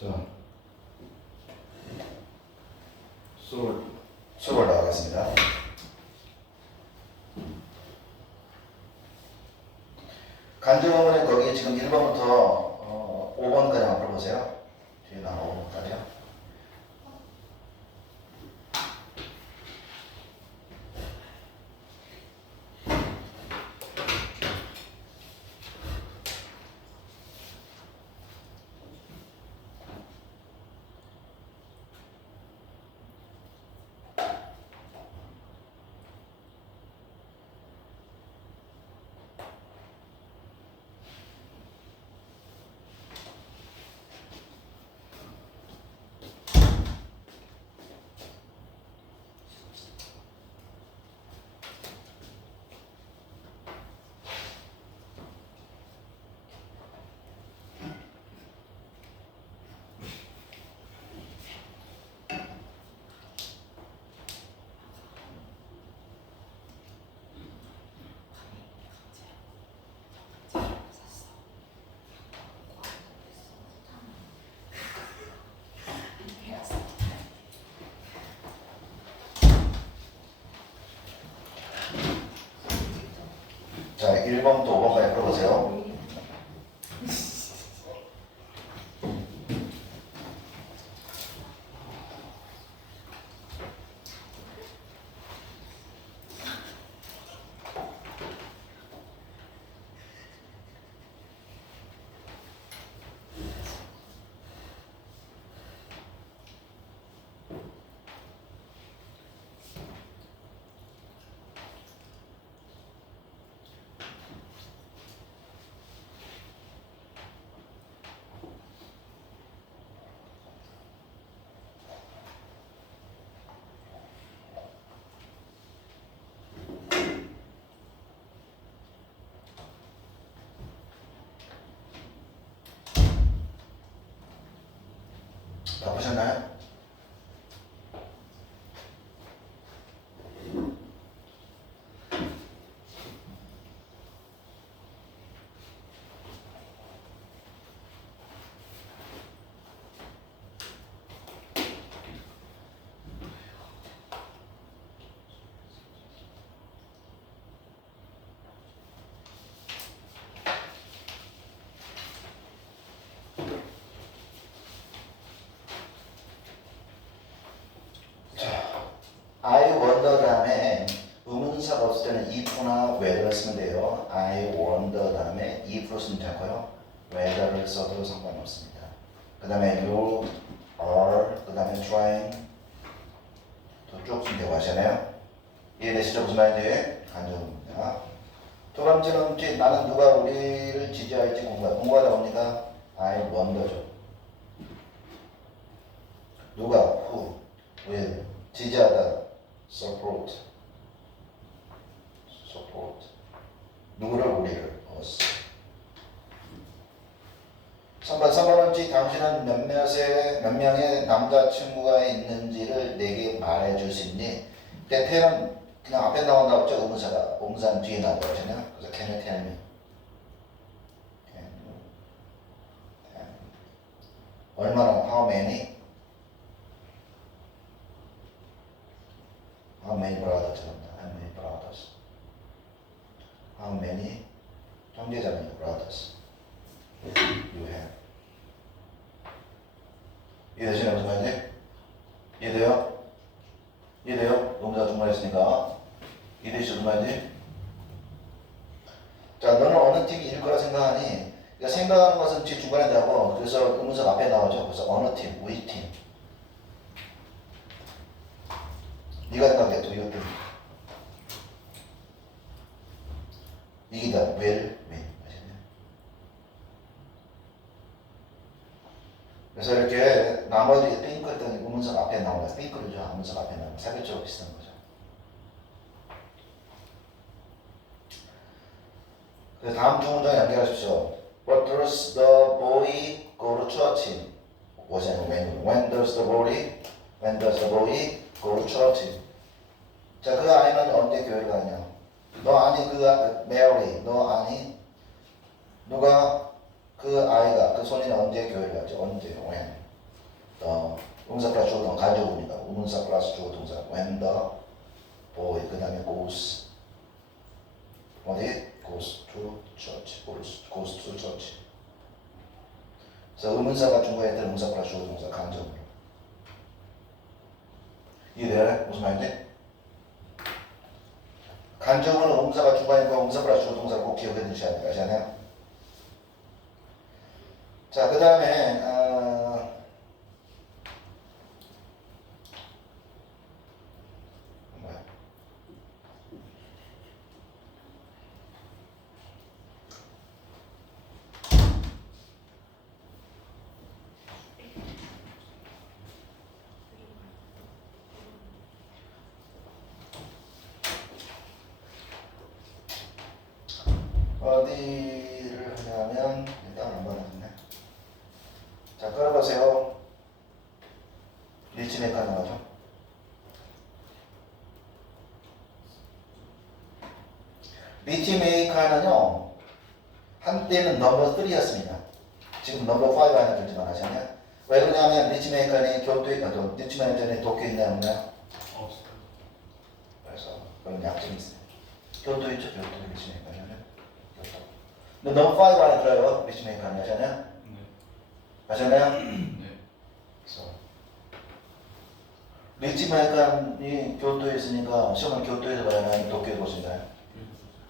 자, 수업을 나가겠습니다. 간접어머니 거기 지금 1번부터 5번까지 한번 풀어보세요. 뒤에 나와 5번까지요. 자, 1번부터 5번까지 풀어보세요. 다 보셨나요? I wonder 다음에 의문사가 없을 때는 if나 whether를 쓰면 돼요. I wonder 다음에 if로 쓰면 되고요. whether를 써도 상관없습니다. 그 다음에 you are, 그 다음에 trying 쭉 쓰면 되고 하잖아요. 이해되시죠? 무슨 말인지? 간접입니다. 두 번째는 나는 누가 우리를 지지할지 공부하다 보니까 I wonder죠. 누가, who, will, 지지하다, support. 누구를? 우리를. us. 3번은 당신은 몇 명의 남자친구가 있는지를 내게 말해줄 수 있니? 대퇴는 그냥 앞에 나온다고 했죠. 의문사는 뒤에 나온다고 했잖아요. 그래서 can you tell me? 얼마나? how many? How many brothers? How many brothers? How many 형제자매요? brothers you have? 이해되시나요? 무슨 말인지? 이해돼요? 이해돼요? 너무 다 중간했으니까 이해되시죠? 무슨 말인지? 자, 너는 어느 팀이 이길 거라 생각하니? 그러니까 생각하는 것은 뒤 중간에 나고 그래서 의문사 앞에 나오죠. 그래서 어느 팀, 우리 팀. 네가 생각해, do you think? 이기다, will win. 그래서 이렇게 나머지 think를 했더니 의문사 앞에 나오는 거야. think를죠. 의문사 앞에 나오는 사별적으로 비슷한 거죠. 그래서 다음 두 문장 연결하십시오. What does the boy go to church? When does the boy go to church? 자, 그 아이는 언제 교회를 가냐? 너 아니 Mary, 너 아니 누가 그 아이가 그 소년이 언제 교회를 갔지? 언제? when? 의문사 플러스 주어 동사 간접문이다. 의문사 플러스 주어 동사 when the boy 그 다음에 goes 어디? goes to church goes to church. 그래서 의문사가 중간에 있는 의문사 플러스 주어 동사 간접문. 이해돼? 무슨 말인지? 간접문은 의문사가 중간에 있고 의문사 플러스 주어 동사를 꼭 기억해 두셔야 돼요. 아시나요? 자, 그 다음에 뭐야? 어디를 하냐면 일단 안 받았네. 자, 끌어보세요. 리치메이커 나오죠? 리치메이커는요 한때는 넘버 3였습니다. 지금 넘버 5 하나 들지만 하셨냐? 왜 그러냐면 리치메이커는 리치메이커는 도쿄에 있나요? 없나요? 없어요. 그래서 그런 약점이 있어요. 교토 있죠? 교토 리치메이커는 교토. 근데 넘버 5 안에 들어요. 리치메이커는 하셨나요? 네. 하셨나요? 네. 그래서 리치메이커이 교토에 있으니까 시험은 교토에서 봐야 하나요? 도쿄에 볼 수 있나요?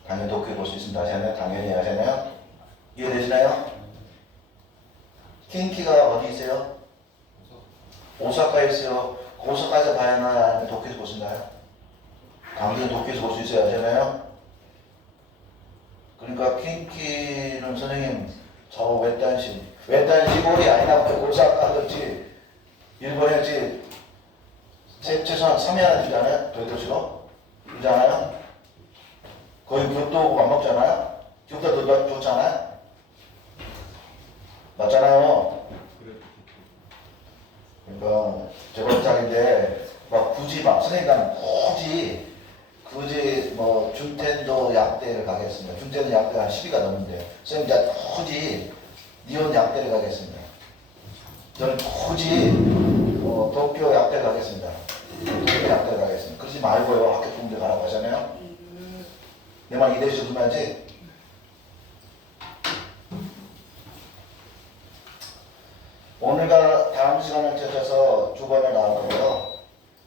당연히 도쿄에 볼 수 있습니다. 하셨나요? 당연히 하셨나요? 이해되시나요? 킨키가 어디 있어요? 오사카에 있어요. 오사카에서 봐야 하나요? 아니면 도쿄에서 볼 수 있나요? 당연히 도쿄에서 볼 수 있어야 하잖아요. 그러니까 킨키는 선생님 저 외딴 시골이 아니라 오사카 그렇지 일본에 최소한 3회 하나 주잖아요. 도쿄시로 주잖아요. 거의 교토 밥 먹잖아요. 교토 더 좋잖아요. 맞잖아요. 그러니까 제법장인데 막 굳이 막 선생님과는 굳이 뭐 준텐도 약대를 가겠습니다. 준텐도 약대가 한 10위가 넘는데 선생님 굳이 니온 약대를 가겠습니다. 저는 굳이 도쿄 약대 가겠습니다. 도쿄 약대 가겠습니다. 그러지 말고요. 학교 동대 가라고 하잖아요. 내 말 이해되시죠? 무슨 말인지? 오늘과 다음 시간을 펼쳐서 두 번을 나왔고요.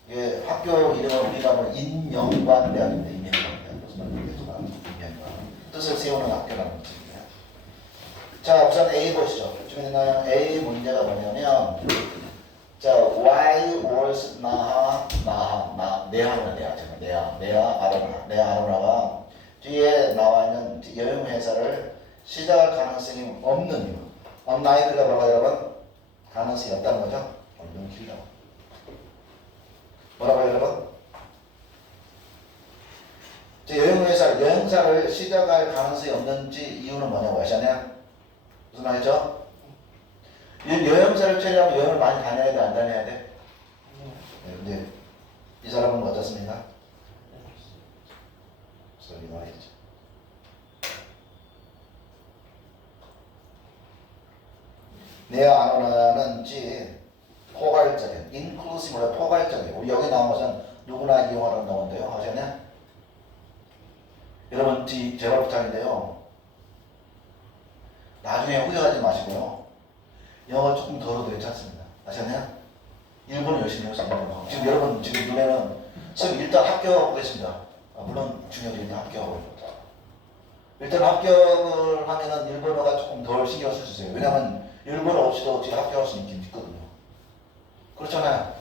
예, 학교 이름은 우리가 뭐 인명관대학입니다. 인명관대학. 무슨 말인지 인명관. 뜻을 세우는 학교라는 뜻입니다. 자, 우선 A 보시죠. 지금 A 문제가 뭐냐면 자, why was 네하 아로나가 뒤에 나와 있는 여행회사를 시작할 가능성이 없는 이유. unlike가 뭐가 여러분? 가능성이 없다는 거죠? 얼른 길다. 뭐라고요, 여러분? 여행사를 시작할 가능성이 없는지 이유는 뭐냐고 하셨냐? 무슨 말이죠? 여행사를 차리려면 여행을 많이 다녀야 돼, 안 다녀야 돼? 네, 근데 이 사람은 어떻습니까? 소리 말이죠. 네아노나는 포괄적인, inclusive보다 포괄적인. 우리 여기 나온 것은 누구나 이용하라는 나온데요. 하셨냐? 여러분, 제발 부탁인데요. 나중에 후회하지 마시고요. 영어 조금 덜어도 괜찮습니다. 아셨냐? 일본어 열심히 해서 지금 여러분 지금 눈에는 선생님 일단 합격하고 계십니다. 물론 중요하죠. 일단 합격하고. 일단 합격을 하면은 일본어가 조금 덜 신경 쓸 수 있어요. 왜냐면 일본어 없이도 지금 합격할 수 있긴 있거든요. 그렇잖아요.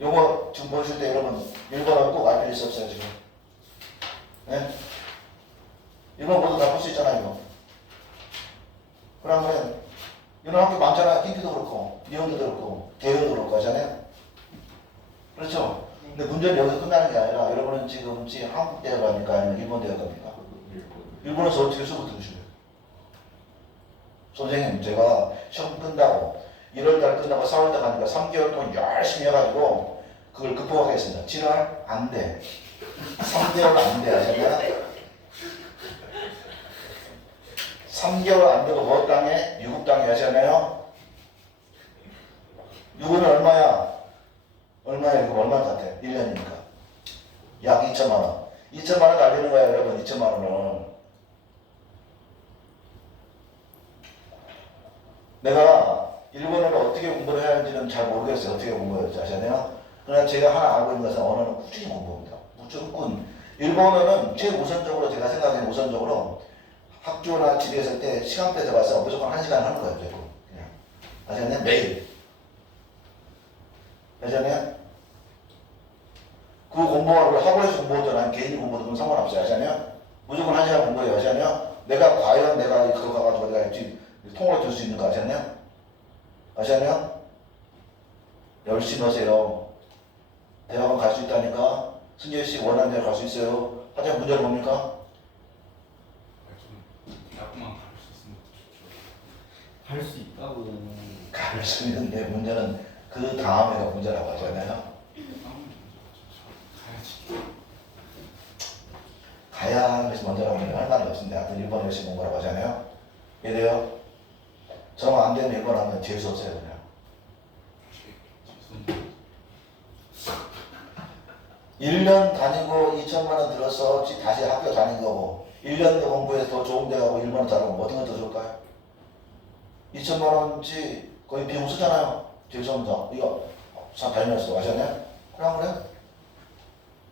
영어 지금 보실 때 여러분 일본어 꼭 알 필요 없어요 지금. 네? 일본어 모두 다 볼 수 있잖아요 이거. 그러면 이런 학교 많잖아요. 킹키도 그렇고 니온도 그렇고 대현도 그렇고 하잖아요. 그렇죠? 근데 문제는 여기서 끝나는 게 아니라 여러분은 지금 한국 대학 갑니까? 아니면 일본 대학 갑니까? 일본에서 어떻게 수업 들으시고요? 선생님 제가 시험 끝나고 1월달 끝나고 4월달 가니까 3개월 동안 열심히 해가지고 그걸 극복하겠습니다. 7월? 안 돼. 3개월 안 돼. 아셨나요? 3개월 안 되고 뭐 땅에? 미국 땅에 하잖아요. 누구는 얼마야? 얼마야? 이거 얼마 같아? 1년이니까. 약 2천만 원. 2천만 원 날리는 거야, 여러분. 2천만 원은. 내가 일본어를 어떻게 공부를 해야 하는지는 잘 모르겠어요. 어떻게 공부해야 될지 아시나요? 그러나 제가 하나 알고 있는 것은 언어는 꾸준히 공부합니다. 무조건. 일본어는 제일 우선적으로 제가 생각하기엔 우선적으로 학교나 집에 있을 때 시간대 잡아서 무조건 1시간 하는 거예요. 무조건. 그냥. 아시나요? 매일. 아시나요? 그 공부를 학원에서 공부하든 아니면 개인이 공부하든 상관없어요. 아시나요? 무조건 1시간 공부해요. 아시나요? 내가 과연 내가 그거 가가지고 내가 통으로 들 수 있는 거 아시나요? 아시나요? 열심히 하세요. 대학원 갈 수 있다니까. 승재씨 원하는 대학 갈 수 있어요. 하지만 문제는 뭡니까? 대학만 갈 수 있으면 좋죠. 갈 수 있다고. 갈 수 있는데 문제는 그 다음에가 문제라고 하잖아요. 가야 하는 것이 먼저라고 하면 할 말이 없습니다. 하여튼 일본 열심히 공부라고 하잖아요. 이래요. 정 안 되면 일본 하면 재수 없어요. 그냥. 1년 다니고 2천만 원 들어서 다시 학교 다닌 거고 1년 더 공부해서 더 좋은 데 가고 일본어 잘하고 어떤 게 더 좋을까요? 2천만 원치 거의 비용 쓰잖아요. 재수없는 이거 참 다니면서 아시나요? 그래 안 그래?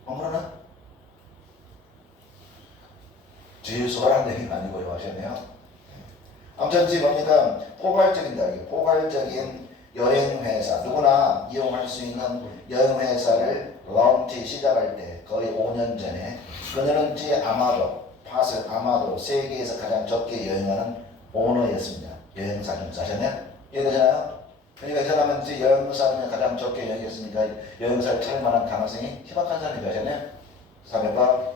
안 그러네? 재수하라는 얘기는 아니고요. 아시나요? 아무튼 지금 뭡니까? 포괄적인 여행회사 누구나 이용할 수 있는 여행회사를 런치 시작할 때 거의 5년 전에 그녀는 아마도 세계에서 가장 적게 여행하는 오너였습니다. 여행사 중에서 아셨나요? 이해되잖아요? 그러니까 이 사람은 여행사 중에 가장 적게 여행했으니까 여행사를 차릴 만한 가능성이 희박한 사람이 아셨나요? 300번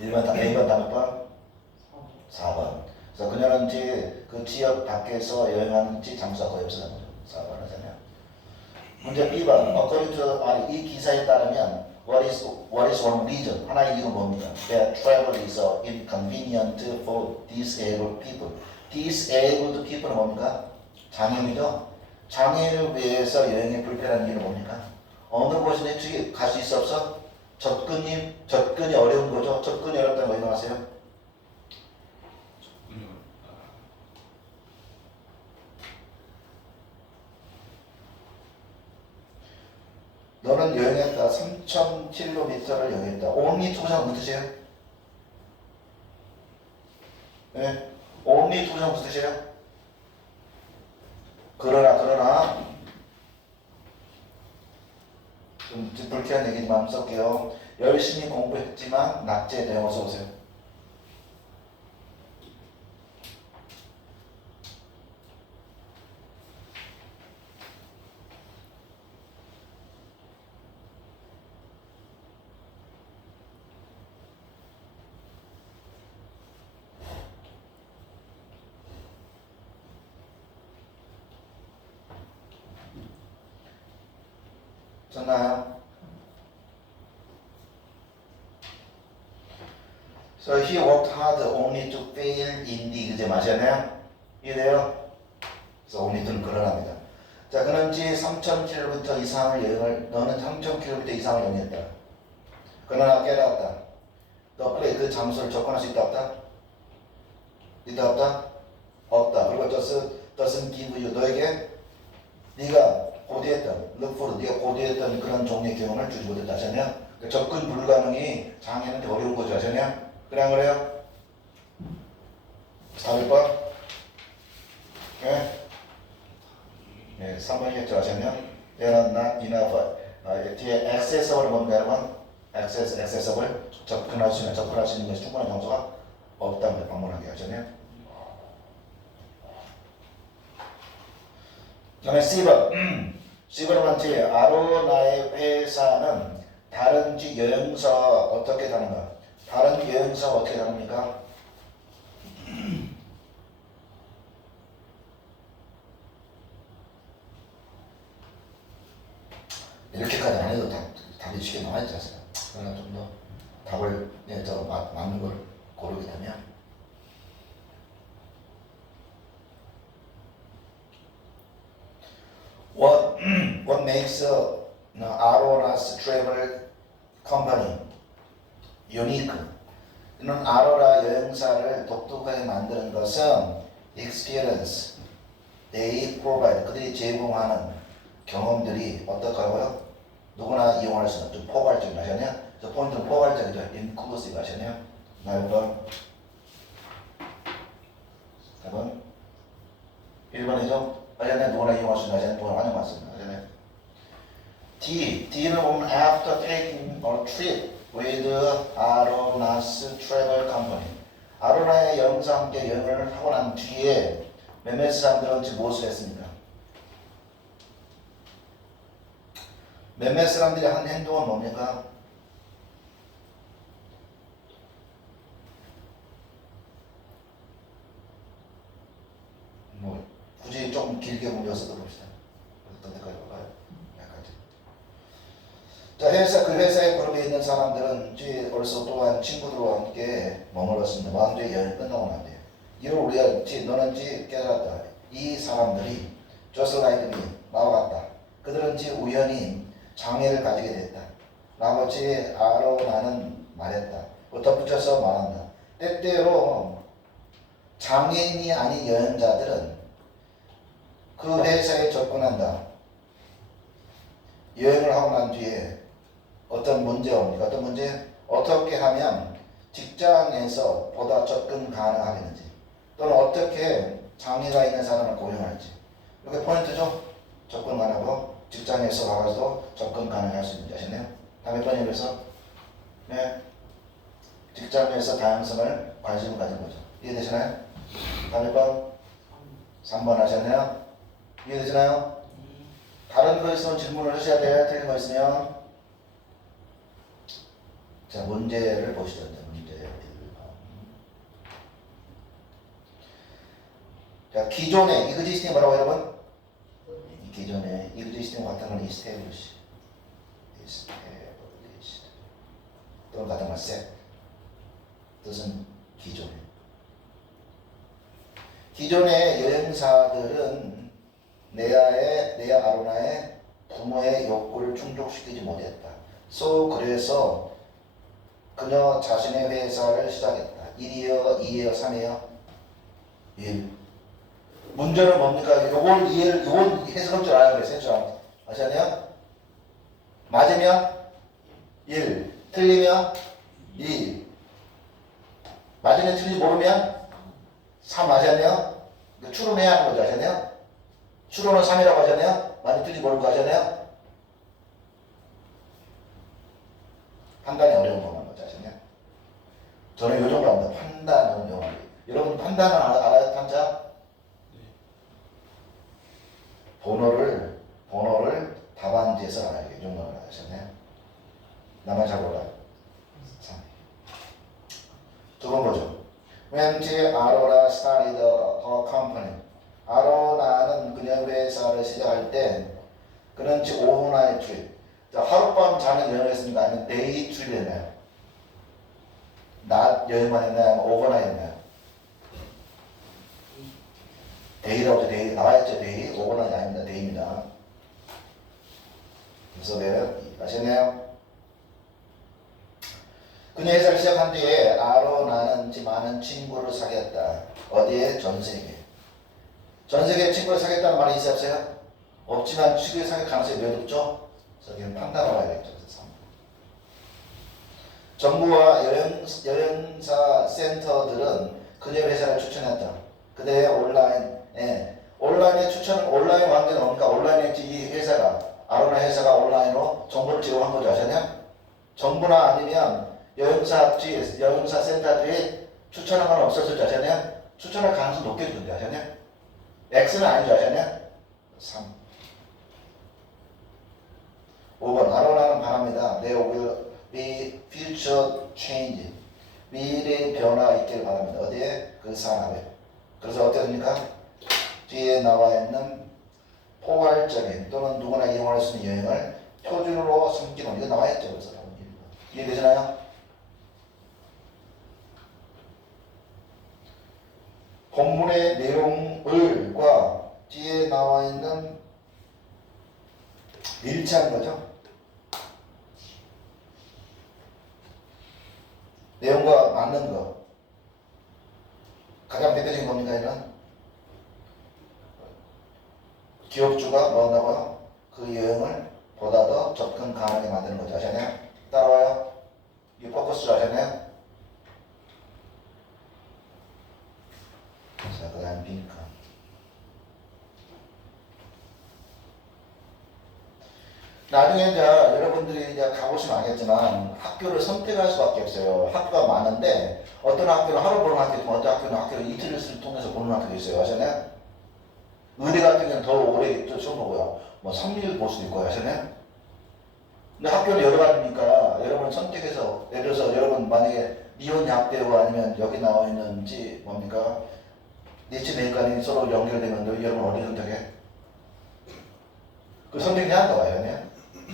1번 다몇 번? 4번. 그래서 그녀는 그 지역 밖에서 여행하는 장소가 거의 없었던 거죠. 4번 하잖아요. 문제 B번. 이 기사에 따르면 what is one reason? 하나의 이유는 뭡니까? That travel is inconvenient for disabled people. disabled people은 뭡니까? 장애인이죠? 장애인을 위해서 여행이 불편한 이유는 뭡니까? 어느 곳이든지 갈 수 있어 없어? 접근이 어려운 거죠. 접근이 어렵다는 거 인정하세요? 너는 여행했다. 3,000km를 여행했다. only to가 무슨 뜻이에요? 네? only to가 무슨 뜻이에요? 그러나 좀 불쾌한 얘기지만 한번 쓸게요. 열심히 공부했지만 낙제 내용 써보세요. 썼나요? So he worked hard only to fail in the 그제 맞았나요? 이해돼요? 그래서 only는 그러합니다. 자, 그는 3,000km 이상을 너는 3,000km 이상을 여행했다. 그러나 깨달았다. 너 빨리 그 장소를 접근할 수 있다 없다? 있다 없다? 없다. 그리고 doesn't give you 너에게 네가 고대했던 네가 고대했던 그런 종류의 경험을 주지 못했다 하잖아요. 그러니까 접근 불가능이 장애는 어려운 거죠 하잖아요. 그래 안 그래요? 400번? 네? 네, 3번이겠죠 하잖아요. 얘는 not enough. 뒤에 accessible은 뭔가 여러분? accessible 접근할 수 있는 것이 충분한 장소가 없다는 걸 방문하게 하잖아요. 그다음에 C번. C번은 뭔지 아로나의 회사는 다른 여행사와 어떻게 다른가? 다른 여행사와 어떻게 다릅니까? 이렇게까지 안 해도 답이 쉽게 나와 있지 않습니까? 그러나 좀 더 답을 맞는 걸 고르게 되면 makes Aurora's travel company unique? 이는 아로라 여행사를 독특하게 만드는 것은 experience, they provide, 그들이 제공하는 경험들이 어떻다고요? 누구나 이용할 수 있는 좀 포괄적인 하셨냐? 저 포인트는 포괄적이죠. inclusive 하셨냐? 나이번 답은 1번이죠? 하셨냐? 누구나 이용할 수 있는 하셨냐? 누구나 환영 맞습니다. 하셨냐? D는 보면 after taking a trip with Arona's travel company. 아로나의 여행사와 함께 여행을 하고 난 뒤에 몇몇 사람들은 지금 무엇을 했습니다. 몇몇 사람들이 한 행동은 뭡니까? 뭐 굳이 좀 길게 보면서 들어봅시다. 어떤 데까지 볼까요? 여기까지. 자, 그 회사에 그룹에 있는 사람들은 이제 벌써 또한 친구들과 함께 머물렀습니다. 마음대로 여행 끝나고 난 뒤에. 이걸 우리가 너는 깨달았다. 이 사람들이 just like me, 나와 같다. 그들은 우연히 장애를 가지게 됐다. 라고 아로나는 말했다. 덧붙여서 말한다. 때때로 장애인이 아닌 여행자들은 그 회사에 접근한다. 여행을 하고 난 뒤에 어떤 문제가 옵니까? 어떤 문제? 어떻게 하면 직장에서 보다 접근 가능하겠는지, 또는 어떻게 장애가 있는 사람을 고용할지. 이게 포인트죠? 접근 가능하고 직장에서 가서도 접근 가능할 수 있는지 아시나요? 다음에 번에 그래서 네, 직장에서 다양성을 관심을 가진 거죠. 이해되시나요? 다음에 번 3번 하셨나요? 이해되시나요? 다른 거 있으면 질문을 하셔야 돼요. 틀린 거 있으면. 자, 문제를 보시죠. 문제 1번. 자, 기존의 existing 뭐라고 여러분? 기존의 existing 같은 건 established. 또는 같은 건 set. 뜻은 기존의 여행사들은 네아 아로나의 부모의 욕구를 충족시키지 못했다. 그래서 그녀 자신의 회사를 시작했다. 1이에요? 2에요? 3이에요? 1. 문제는 뭡니까? 요건 해석할 줄 알아야 돼요. 아시나요? 맞으면 1, 틀리면 2. 맞으면 틀리지 모르면 3 아시나요? 추론해야 하는 거죠. 아시나요? 추론은 3이라고 하잖아요. 많이 틀리지 모르고 하잖아요. 판단이 어려운 것만 거죠. 아시나요? 저는 요 정도 합니다. 판단은 영어. 여러분 판단은 알아요? 판자? 번호를 답안지에서 알아요. 이 정도는 아셨나요? 나만 잘 몰라요. 3. 두 번 보죠. When Aurora started her company. 아로나는 그녀 회사를 시작할 때 그는 오후나의 트립. 자, 하룻밤 자는 여행을 했습니까? 아니면 데이 트립 했나요? 낮 여행만 했나요? 오버나잇 했나요? 데이라고 해서 데이 나와있죠. 데이. 오버나잇 아닙니다. 데이입니다. 그래서 왜 아시나요? 그녀 회사를 시작한 뒤에 아로나는 많은 친구를 사귀었다. 어디에? 전 세계. 전 세계 친구를 사귀었다는 말이 있어요? 없어요? 없지만 친구를 사귈 가능성이 몇 없죠? 저기는 판단을 봐야겠죠. 그래서 정부와 여행사 센터들은 그녀 회사를 추천했다. 그대의 온라인에 온라인 관계는 뭡니까? 온라인에 이 회사가, 아로나 회사가 온라인으로 정보를 제공한 거죠. 아시나요? 정부나 아니면 여행사 센터들이 추천한 건 없었을 아시나요? 추천할 가능성 높게 주는데 아시나요? X는 아니죠. 아시나요? 3. 5번 아로나는 바랍니다. There will be future change. 미래의 변화가 있기를 바랍니다. 어디에? 그 산업에. 그래서 어떻습니까? 뒤에 나와 있는 포괄적인 또는 누구나 이용할 수 있는 여행을 표준으로 삼기로 이거 나와 있죠. 그래서 이해되시나요? 본문의 내용과 뒤에 나와 있는 일치하는 거죠. 내용과 맞는 거. 가장 대표적인 겁니다. 이런 기업주가 뭐 한다고요? 그 여행을 보다 더 접근 가능하게 만드는 거죠. 아시나요? 따라와요. 이 포커스 아시나요? 자, 그 다음 빈칸. 나중에 이제 여러분들이 이제 가보시면 알겠지만 학교를 선택할 수밖에 없어요. 학교가 많은데 어떤 학교는 하루 보는 학교 있고 어떤 학교는 학교를 이틀을 통해서 보는 학교도 있어요. 아시나요? 의대 같은 경우는 더 오래 또 시험 보고요. 뭐 3일 볼 수도 있고요. 아시나요? 근데 학교는 여러 가지니까 여러분 선택해서 예를 들어서 여러분 만약에 미혼약대와 아니면 여기 나와 있는지 뭡니까? 니치 내과니 서로 연결되면 여러분 어디 선택해? 그 선택해야 한다고 해요.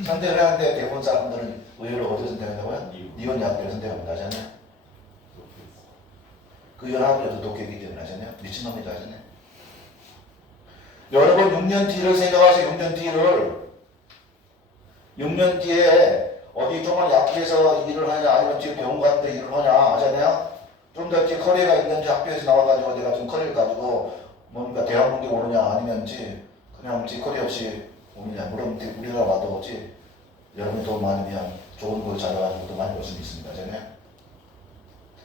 선택을 해야 하는데 대부분 사람들은 의외로 어디 선택한다고요? 미혼약대를 선택합니다. 하잖아요. 그 연합에도 독해이기 때문에 하잖아요. 미친놈이다 하잖아요. 여러분 6년 뒤를 생각하세요. 6년 뒤에 어디 조금 약해서 일을 하냐 아니면 지금 병원 같은 데 일을 하냐 하잖아요. 좀 더 커리어가 있는지 학교에서 나와가지고 내가 좀 커리어를 가지고 뭔가 대학원에 오느냐 아니면 그냥 커리어 없이 오느냐. 물론 우리나라 와도 여러분이 돈 많으면 좋은 걸 잘해가지고 돈 많이 벌 수 있습니다. 하잖아요.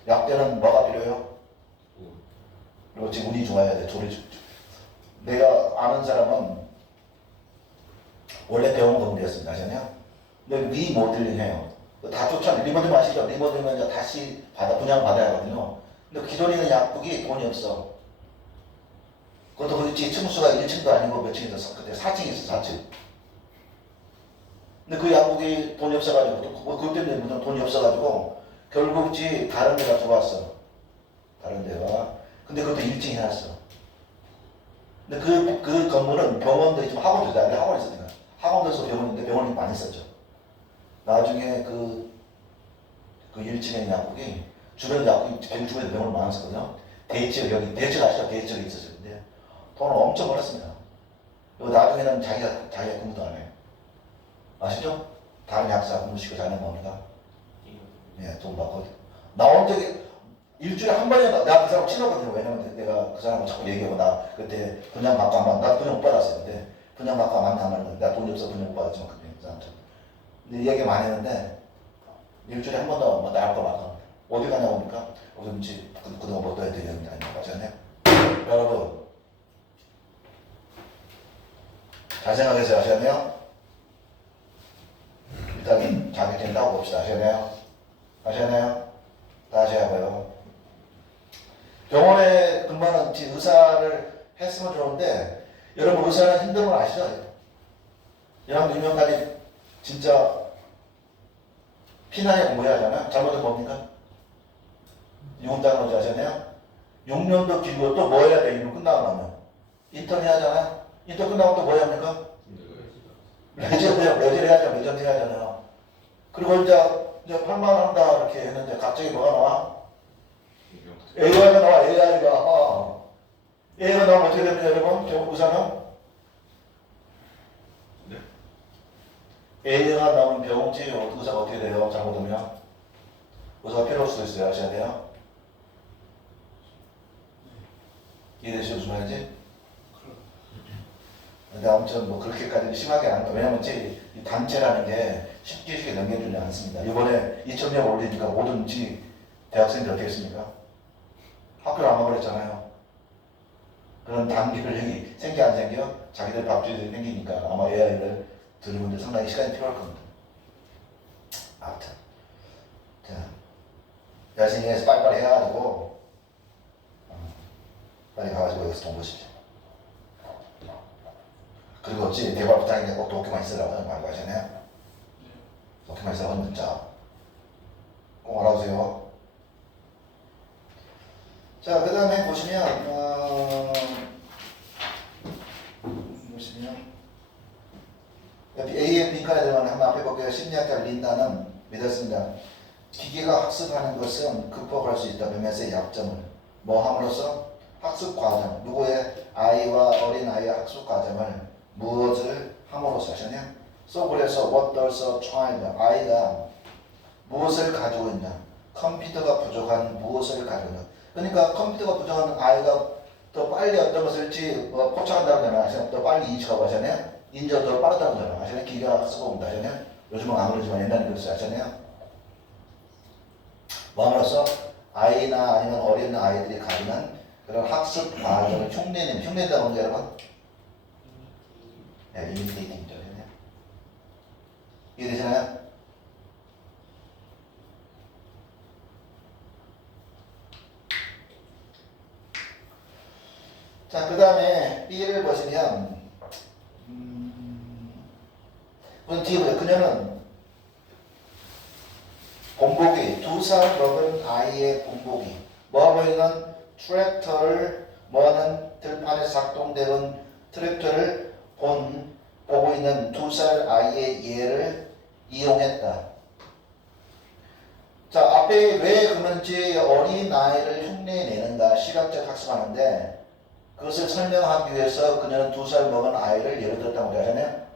약대는 뭐가 필요해요? 그렇지. 운이 좋아야 돼. 내가 아는 사람은 원래 병원 검대였습니다. 아시나요? 근데 리모델링 해요. 다 쫓아내. 리모델링 아시죠? 리모델링은 이제 다시 분양 받아야 하거든요. 근데 기존에 있는 약국이 돈이 없어. 그것도 그렇지. 층수가 1층도 아니고 몇 층에서 그때 4층 있어. 4층. 근데 그 약국이 돈이 없어가지고 그것 때문에 무슨 돈이 없어가지고 결국 다른 데가 들어왔어. 다른 데가. 근데 그것도 1층 해놨어. 근데 그 건물은 병원들이 좀 학원도 있다. 학원이 있었니까 학원에서 병원인데 병원이 많이 썼죠. 나중에 그 1층에 있는 약국이 주변에 약국이 주변에 병원을 많았었거든요. 대지역 여기 대지역 아시죠? 대지역에 있었는데 돈을 엄청 벌었습니다. 그리고 나중에는 자기가 공부도 안 해요. 아시죠? 다른 약사 공부시키고 자는 겁니다. 예, 돈 받고 나온 적이 일주일에 한 번이나 내가 그 사람 친하거든요. 왜냐면 내가 그 사람하고 자꾸 얘기하고 나 그때 분양 받고 한번 나 분양 못 받았어요. 근데 분양 받고 만나면 내가 돈이 없어 분양 못 받았지만 그 사람한테. 근데 얘기 많이 했는데 일주일에 한 번 더 뭐 나갈 거 말까. 어디 가냐고 하니까 어딘지 그동안 못 해야 되는 게 아니고 하잖아요. 여러분 잘 생각해서 하셨네요. 일단 자격증 따고 봅시다. 하셨네요. 하셨네요. 다 하셔야고요. 병원에 근무하는 의사를 했으면 좋은데 여러분 의사는 힘든 건 아시죠? 여러분 2년까지 진짜 피나게 공부해야 하잖아요. 잘못은 뭡니까? 유언장을 하잖아요. 6년도 길고 또 뭐 해야 돼? 이거 끝나고 나면 인턴 해야 하잖아요. 인턴 끝나고 또 뭐 해야 합니까? 레전드 해야죠. 레전드 해야 하잖아요. 그리고 이제 팔만한다 이렇게 했는데 갑자기 뭐가 나와? AI가 나와. AI가 나오면 어떻게 됩니까 여러분? 의사는? 네? AI가 나오는 병원치 의사가 어떻게 돼요? 잘못하면 의사가 필요할 수도 있어요. 아셔야 돼요. 이해되시죠? 무슨 말인지? 근데 아무튼 뭐 그렇게까지 심하게 안 해요. 왜냐면 이 단체라는 게 쉽게 넘겨주지 않습니다. 이번에 2,000명 올리니까 모든 대학생들 어떻게 했습니까? 학교를 안 가버렸잖아요. 그런 단계를 생겨 안 생겨? 자기들 밥줄이 생기니까 아마 AI를 들으면 상당히 시간이 필요할 겁니다. 아무튼 자, 열심히 빨리빨리 해가지고 빨리 가가지고 여기서 돈 버십시오. 그리고 대발 부탁인데 꼭 도쿄만 있으라고 하는 말고 하잖아요. 도쿄만 있으라고 하는 문자 꼭 알아두세요. 자, 그 다음에 보시면 옆에 A의 빈칸에 들어가는 한번 앞에 볼게요. 심리학자 린다는 믿었습니다. 기계가 학습하는 것은 극복할 수 있다. 몇몇의 약점을 뭐 함으로써 학습 과정, 누구의 아이와 어린 아이의 학습 과정을 무엇을 함으로써 하셨냐? So 그래서 what does a child, 아이가 무엇을 가지고 있나? 컴퓨터가 부족한 무엇을 가지고 있나? 그러니까 컴퓨터가 부족한 아이가 더 빨리 어떤 것을 포착한다고 하잖아요. 더 빨리 인식하고 하잖아요. 인지가 더 빠르다고 하잖아요. 하잖아요. 기계가 쓰고 온다 하잖아요. 요즘은 안 그러지만 옛날에 그랬어요. 하잖아요. 뭐함으로써 아이나 아니면 어린 아이들이 가지는 그런 학습 과정을 흉내낸다고 하는 게 여러분? 네, 이미테이팅이죠. 이해되시나요? 자, 그 다음에 B를 보시면 그건 뒤에 보세요. 그녀는 본보기, 2살 먹은 아이의 본보기 뭐하고 있는 트랙터를 뭐하는 들판에 작동되는 트랙터를 보고 있는 2살 아이의 예를 이용했다. 자, 앞에 왜 그런지 어린 아이를 흉내내는가 시각적 학습하는데 그것을 설명하기 위해서 그녀는 2살 먹은 아이를 예를 들었다고 하잖아요.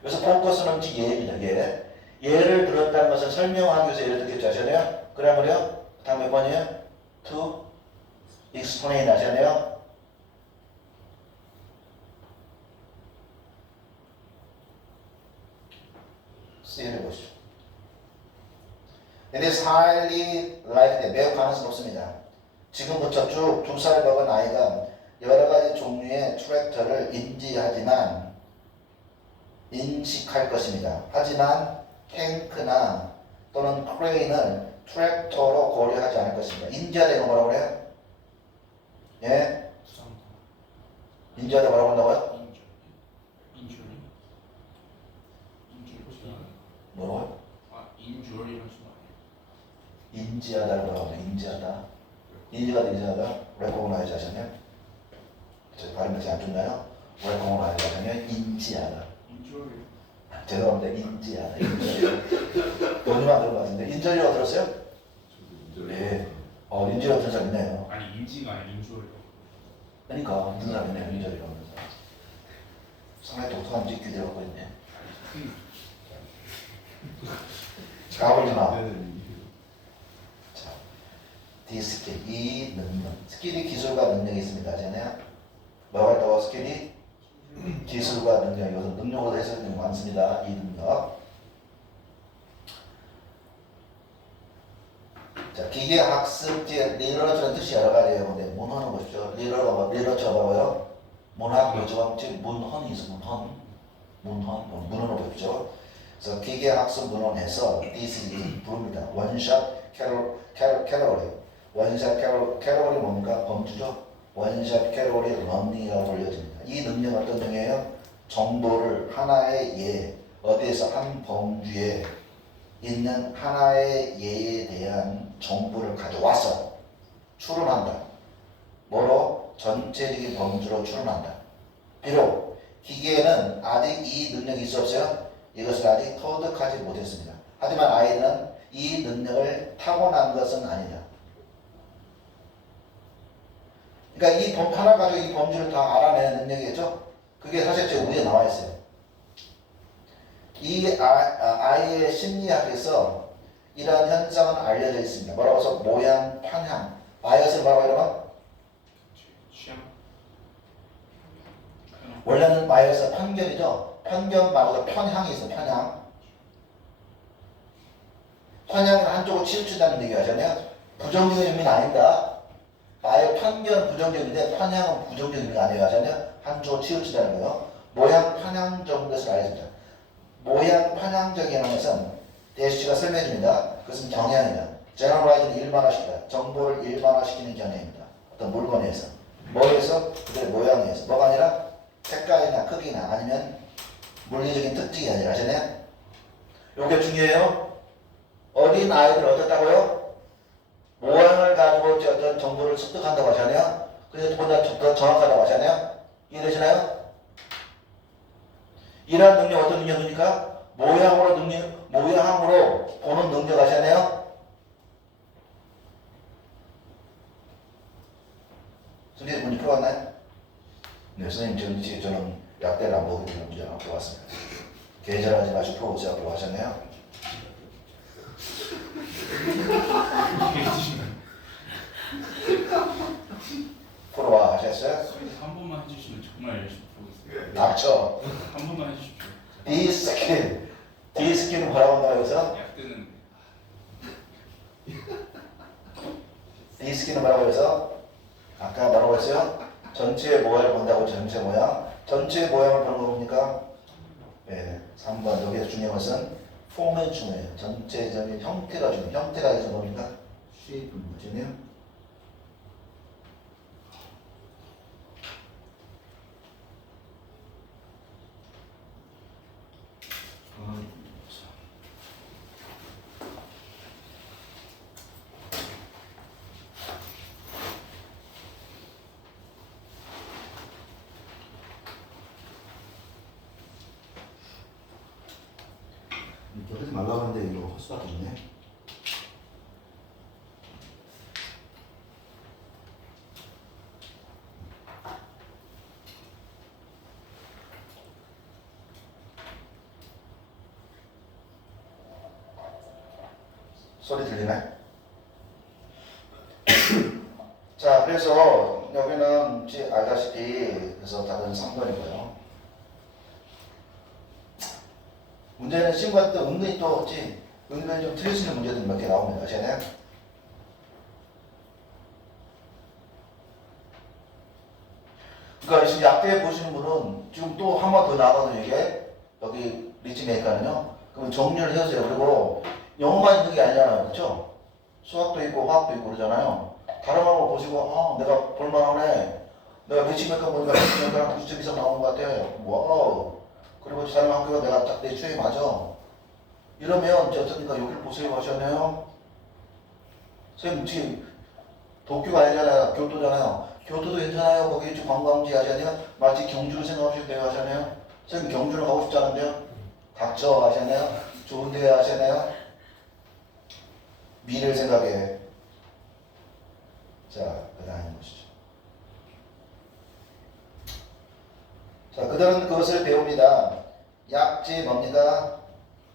그래서 포커스는 예입니다. 예. 예를 들었다는 것은 설명하기 위해서 예를 들겠죠. 하잖아요. 그러면요. 다음 몇 번이에요? To explain 하잖아요. C를 보시죠. It is highly likely, 매우 가능성 높습니다. 지금부터 쭉 2살 먹은 아이가 여러 가지 종류의 트랙터를 인식할 것입니다. 하지만 탱크나 또는 크레인을 트랙터로 고려하지 않을 것입니다. 인지하다 뭐라고 그래요? 예? 인지하다 뭐라고 한다고요? 뭐라고요? 인지하다를 뭐라고 해요? 인지하다 레코그나이즈 하셨네요. 저 발음이 잘 안 좋나요? 레코그나이즈 하셨네요. 인지하다. 죄송합니다. 인지하다. 본인만 들은 것 같은데 인절이라고 들었어요? 네. 인지라고 들은 사람 있네요. 아니 인지가 아니라 인조리요. 그러니까 듣는 사람 있네요. 인절이라고 하면서. 상당히 독특한 기대를 갖고 있네. 가버리지 마. 자, 디스킬, 이 능력. 스킬이 기술과 능력이 있습니다. 하잖아요. 뭐가 있다고 스킬이? 기술과 능력. 이것은 능력으로 해석이 많습니다. 이 능력. 자, 기계 학습지에 리러처는 뜻이 여러 가지예요. 근데 문헌을 보십시오. 리러처가 뭐예요? 문학 요즘 즉 문헌이 있어. 문헌을 보십시오. 그래서 기계 학습 문헌에서 this is 부릅니다. 원샷 캐로리. 원샷 캐로리 뭔가 범주죠. 원샷 캐로리 러닝이라고 불려집니다. 이 능력 어떤 능력이에요? 정보를 하나의 어디에서 한 범주에 있는 하나의 예에 대한 정보를 가져와서 추론한다. 뭐로? 전체적인 범주로 추론한다. 비록 기계에는 아직 이 능력이 있어 없어요? 이것을 아직 터득하지 못했습니다. 하지만 아이들은 이 능력을 타고난 것은 아니다. 그러니까 이 하나 가지고 이 범주를 다 알아내는 능력이겠죠? 그게 사실 제 위에 나와 있어요. 이 아이의 심리학에서 이러한 현상은 알려져 있습니다. 뭐라고 해서 모양, 편향. 바이어스를 뭐라고 이러면? 취향. 원래는 바이어스 편견이죠. 편견 말고도 편향이 있어. 편향은 한쪽으로 치우친다는 얘기 하잖아요. 부정적인 의미는 아니다. 편견은 부정적인데 편향은 부정적인 의미가 아니에요. 하잖아요. 한쪽으로 치우친다는 거예요. 모양 편향적인 것을 알려줍니다. 모양 편향적이라는 것은 대시가 설명해 줍니다. 그것은 경향이다. 제너럴라이즈는 일반화시키다. 정보를 일반화시키는 경향입니다. 어떤 물건에 의해서. 뭐에 의해서? 그들의 모양에 의해서. 뭐가 아니라 색깔이나 크기나 아니면 물리적인 특징이 아니라 하잖아요. 이게 중요해요. 어린 아이들 어떻다고요? 모양을 가지고 어떤 정보를 습득한다고 하잖아요. 그래서 보다 더 정확하다고 하잖아요. 이해되시나요? 이러한 능력 어떤 능력입니까? 모양으로 보는 능력 하잖아요. 선생님 문제 풀어왔나요? 네, 선생님 저는 약대를 안 보고 문제를 안 풀어왔습니다. 계절하지 마시고 풀어보자고 하셨네요. 풀어와 하셨어요? 한 번만 해주시면 정말 열심히 보겠습니다. 닥쳐. 한 번만 해주십시오. 디스킨. 디스킨은 뭐라고 한다고 해서? 약뜨는 디스킨은 뭐라고 해서? 아까 뭐라고 했어요? 전체의 모양을 본다고. 전체 모양. 전체 모양을 보는 거 뭡니까? 네, 3번. 여기서 중요한 것은 폼이 중요해요. 전체적인 형태가 중요해요. 형태가 해서 뭡니까? 쉐이프는 뭐죠? 이렇게 하지 말라고 하는데 이거 할 수밖에 없네. 소리 들리네? 자, 그래서 여기는 알다시피 그래서 답은 3번이고요. 문제는 시험관 때 은근히 또 은근히 좀 틀리시는 문제들 몇 개 나옵니다. 아시나요? 그러니까 지금 약대 보시는 분은 지금 또 한 번 더 나가거든요. 이게 여기 리치 메이커는요. 그럼 정리를 해주세요. 그리고 영어만 있는 게 아니잖아요. 그렇죠? 수학도 있고 화학도 있고 그러잖아요. 다른 거 보시고 내가 볼만하네. 내가 리치 메이커 보니까 리치 메이커랑 90점 이상 나온 것 같아. 와우. 그리고 다른 학교가 내가 딱 내 취향이 맞아. 이러면 이제 어떻습니까? 여기를 보세요 하셨네요. 선생님 지금 도쿄가 아니잖아요. 교토잖아요. 교토도 괜찮아요. 거기 이제 관광지 하잖아요. 마치 경주를 생각하시면 돼요 하잖아요. 선생님 경주를 가고 싶지 않은데요. 닥쳐 하잖아요. 좋은데 하잖아요. 미래를 생각해. 자, 그 다음 보시죠. 자, 그들은 그것을 배웁니다. 약지 뭡니까?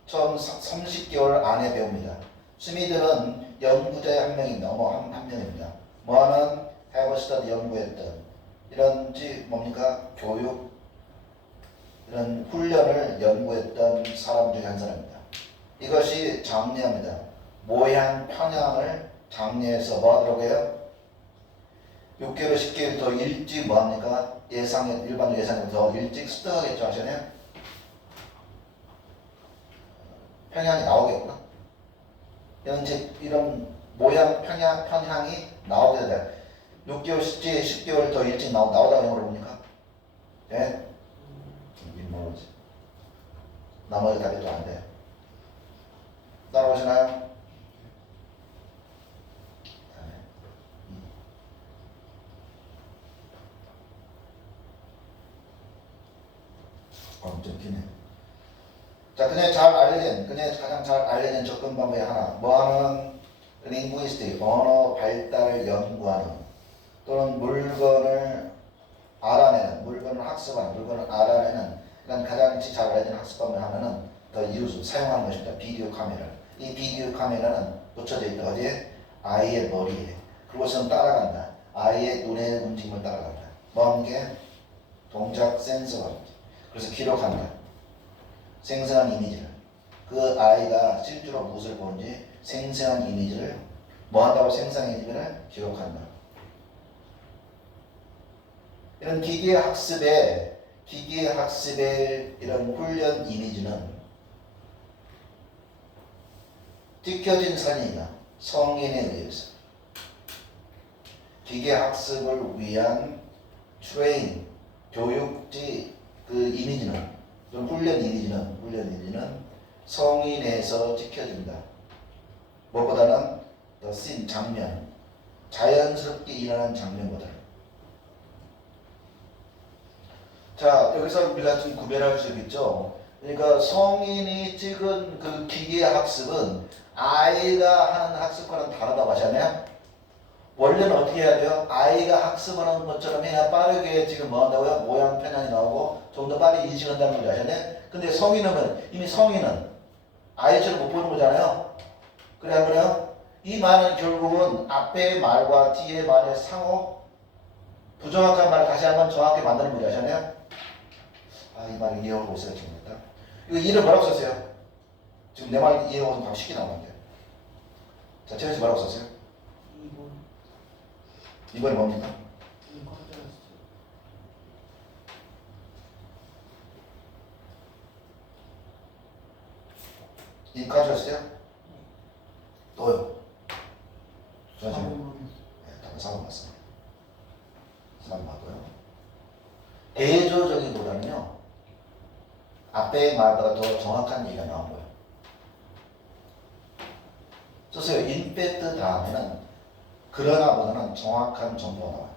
처음 30개월 안에 배웁니다. 스미드는 연구자의 한 명입니다. 한 명입니다. 뭐하는 해버스터디 연구했던 이런지 뭡니까? 교육 이런 훈련을 연구했던 사람 중에 한 사람입니다. 이것이 장례합니다. 모양 편향을 장례에서 뭐 하더라고요? 6개월 10개월 더 일찍 뭐합니까? 일반 예상에 더 일찍 스타하겠죠 하시나요? 편향이 나오겠구나. 이런 모양 편향이 나오게 돼. 6개월, 10개월 더 일찍 나오다고 영어로 봅니까? 예? 모르지. 나머지 답이 또 안 돼요. 따라오시나요? 좀 기네. 자, 그냥 가장 잘 알려진 접근 방법의 하나. 뭐하는? 링구이스틱, 언어 발달을 연구하는 또는 물건을 알아내는, 물건을 학습하는, 물건을 알아내는 이런 가장 잘 알려진 학습 방법의 하나는 더 이웃을 사용하는 것입니다. 비디오 카메라. 이 비디오 카메라는 붙여져 있다. 어디에? 아이의 머리에. 그것은 따라간다. 아이의 눈의 움직임을 따라간다. 뭐하는 게? 동작 센서가 있지. 그래서 기록한다. 생생한 이미지를. 그 아이가 실제로 무엇을 보는지 생생한 이미지를 뭐 한다고? 생생한 이미지를 기록한다. 이런 기계 학습의 이런 훈련 이미지는 찍혀진 사진이다. 성인에 의해서 기계 학습을 위한 트레인 교육지 그 이미지는 훈련 이미지는 성인에서 찍혀진다. 무엇보다는 더 씬 장면, 자연스럽게 일어나는 장면보다. 자, 여기서 우리가 좀 구별할 수 있겠죠. 그러니까 성인이 찍은 그 기계 학습은 아이가 하는 학습과는 다르다고 하잖아요. 원래는 어떻게 해야 돼요? 아이가 학습하는 것처럼 해야 빠르게 지금 뭐 한다고요? 모양 편향이 나오고 좀 더 빨리 인식한다는 걸 아셨네? 근데 성인은 이미 성인은 아이처럼 못 보는 거잖아요. 그래 안 그래요? 이 말은 결국은 앞의 말과 뒤의 말의 상호 부정확한 말을 다시 한번 정확히 만드는 거지 아셨나요? 아, 이 말을 이해하고 있어야 됩니다. 이거 이를 뭐라고 썼어요? 지금 내 말 이해하고 바로 쉽게 나오는데. 자, 제가 뭐라고 썼어요? 2번이 뭡니까? 인카드였어요? 또요? 저 지금 답은 4번 맞습니다. 4번 맞고요. 대조적이보다는요 앞에 말보다 더 정확한 얘기가 나온 거예요. 썼어요. 인팩트 다음에는 그러나보다는 정확한 정보가 나와요.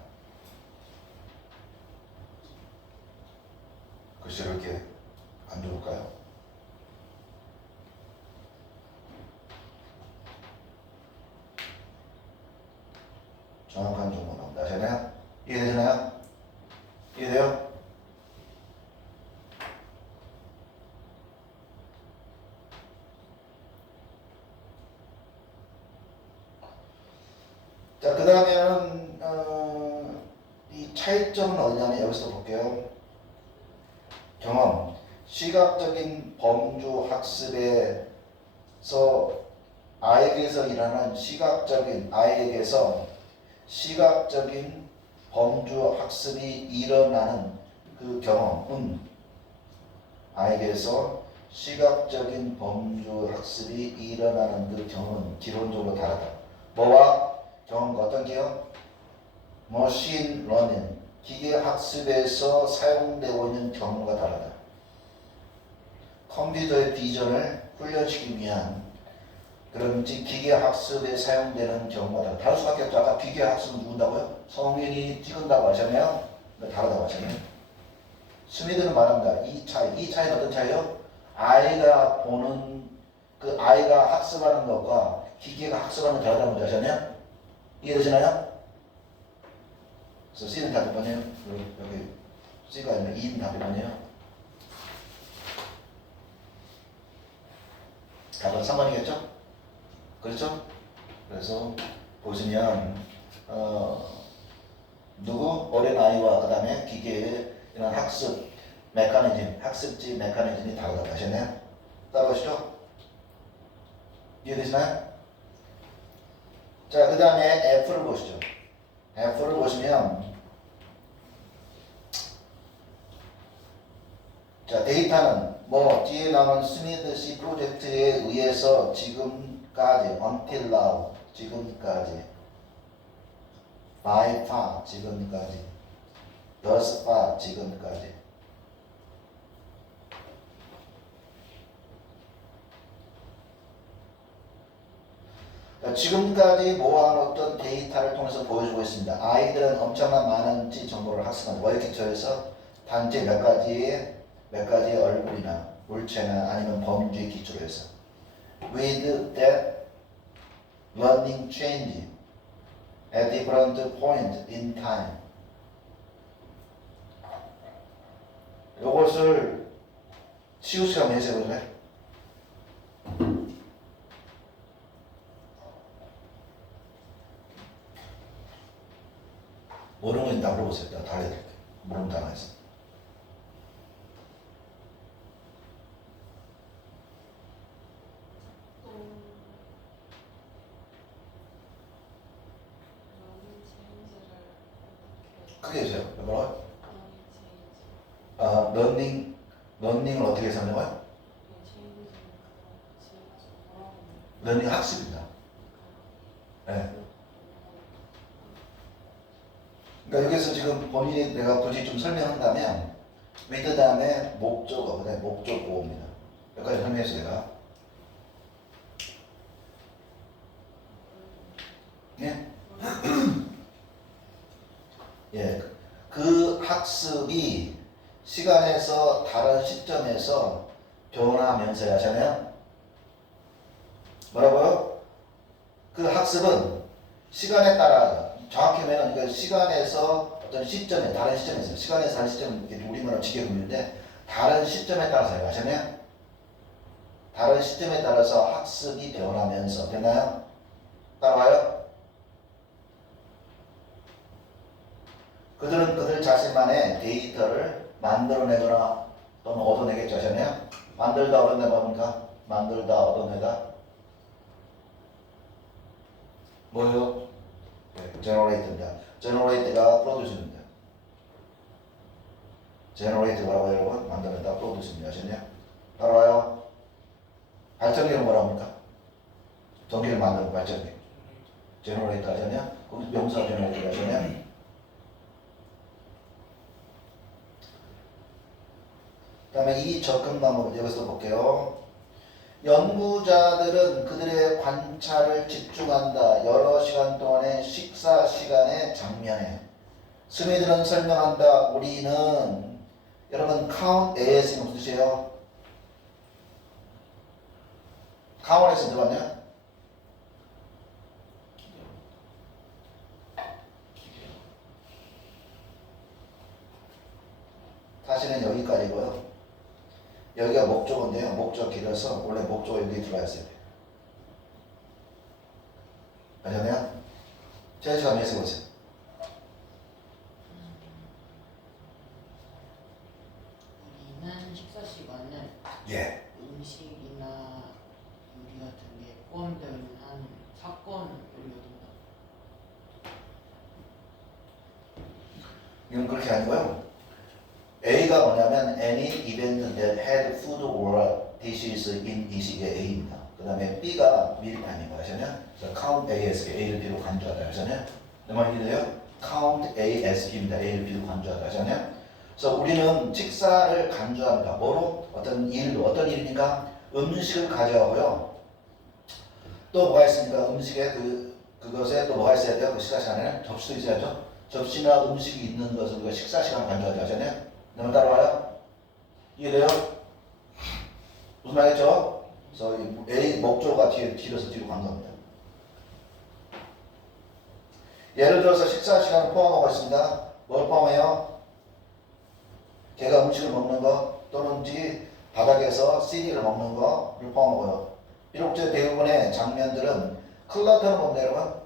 글쎄 이렇게 안 좋을까요? 정확한 정보 나온다. 아시나요? 이해되시나요? 이해돼요? 자, 그 다음에는 이 차이점은 어디냐면 여기서 볼게요. 경험, 시각적인 범주 학습에서 아이에게서 일어나는 아이에게서 시각적인 범주 학습이 일어나는 그 경험은 아이에게서 시각적인 범주 학습이 일어나는 그 경험은 기본적으로 다르다. 뭐와 경험과 어떤 게요? 머신 러닝, 기계 학습에서 사용되고 있는 경험과 다르다. 컴퓨터의 비전을 훈련시키기 위한 그런 기계 학습에 사용되는 경우가 다르다. 다를 수밖에 없죠. 아까 기계 학습은 누군다고요? 성인이 찍은다고 하셨나요? 다르다고 하셨나요? 스미드는 말합니다. 이 차이는 어떤 차이요? 아이가 보는 그 아이가 학습하는 것과 기계가 학습하는 게 다르다는 거죠. 하셨나요? 이해되시나요? 그래서 C는 답이 뭐네요? 여기 C가 아니라 E는 답이 뭐네요? 답은 3번이겠죠? 그렇죠? 그래서 보시면 누구? 어린아이와 그 다음에 기계의 이런 학습 메커니즘, 학습지 메커니즘이 다르다고 하셨네요. 따라오시죠? 이해되시나요? 자, 그 다음에 F를 보시죠. F를 보시면 자, 데이터는 뭐 뒤에 나오는 스미드 C 프로젝트에 의해서 지금까지 until now 지금까지 by far 지금까지 thus far 지금까지 지금까지 모아놓은 어떤 데이터를 통해서 보여주고 있습니다. 아이들은 엄청난 많은 정보를 학습한 뭐에 기초해서 단체 몇 가지의 얼굴이나 물체나 아니면 범주의 기초로 해서 with that learning change at different point in time 요것을 치우치가 한번 해석해볼래? 모르는 건 다 물어보세요. 내가 다 알려드릴게. 모르면 다 알아야지. 크게 해주세요. 뭐라고요? 러닝을 어떻게 설명해요? 러닝 학습입니다. 네. 그러니까 여기서 지금 본인이 내가 굳이 좀 설명한다면 with 다음에 목적어, 그다음에 목적보호입니다. 여기까지 설명해서 내가 네? 예, 그 학습이 시간에서 다른 시점에서 변화하면서 하잖아요. 뭐라고요? 그 학습은 시간에 따라 정확히 하면 그 시간에서 어떤 시점에 다른 시점에서 시간에서 다른 시점 이렇게 우리말로 지켜보는데 다른 시점에 따라서요. 아셨나요? 다른 시점에 따라서 학습이 변하면서 됐나요? 따라와요? 그들은 그들 자신만의 데이터를 만들어내거나 또는 얻어내겠죠. 아셨나요? 만들다 얻어내다 뭡니까? 만들다 얻어내다 뭐예요? generate입니다. generate가 produce입니다. generate 뭐라고 해요, 여러분? 만들어내다 produce입니다. 아셨나요? 따라와요? 발전기는 뭐라고 합니까? 전기를 만드는 발전기. generate 하잖아요? 그럼 명사 generate 하잖아요? 그 다음에 이 접근 방법을 여기서 볼게요. 연구자들은 그들의 관찰을 집중한다. 여러 시간 동안의 식사 시간의 장면에. 스미드는 설명한다. 우리는 여러분 count as이 무슨 뜻이에요? count as 들어봤냐? 사실은 여기까지고요. 여기가 목적어인데요. 목적 길어서 원래 목적어 여기 들어가 있어야 돼요. 아셨나요? 제시 가면 해보세요. 우리는 식사 시간은 예. 음식이나 요리 같은 게 포함되어 있는 한 사건을 요리하던다. 이건 그렇게 아니고요. A가 뭐냐면 any event that had food or dishes in 이식의 A입니다. 그 다음에 B가 밀판인 거 아시나요? 그래서 count A as A를 B로 간주하다 하잖아요. 내 말이 돼요? count A as B입니다. A를 B로 간주하다 하잖아요. 그래서 우리는 식사를 간주합니다. 뭐로? 어떤 일로, 어떤 일입니까? 음식을 가져가고요. 또 뭐가 있습니까? 음식에 그것에 또 뭐가 있어야 돼요? 그 식사 시간에는 접시도 있어야죠. 접시나 음식이 있는 것을 우리가 식사 시간 간주하다 하잖아요. 너무 따라와요? 이해돼요? 무슨 말이죠? 그래서 A 목조가 길어서 뒤로 간 겁니다. 예를 들어서 식사 시간을 포함하고 있습니다. 뭘 포함해요? 걔가 음식을 먹는 거 또는 바닥에서 CD를 먹는 거를 포함하고요. 비록 대부분의 장면들은 클러터는 뭔가 여러분?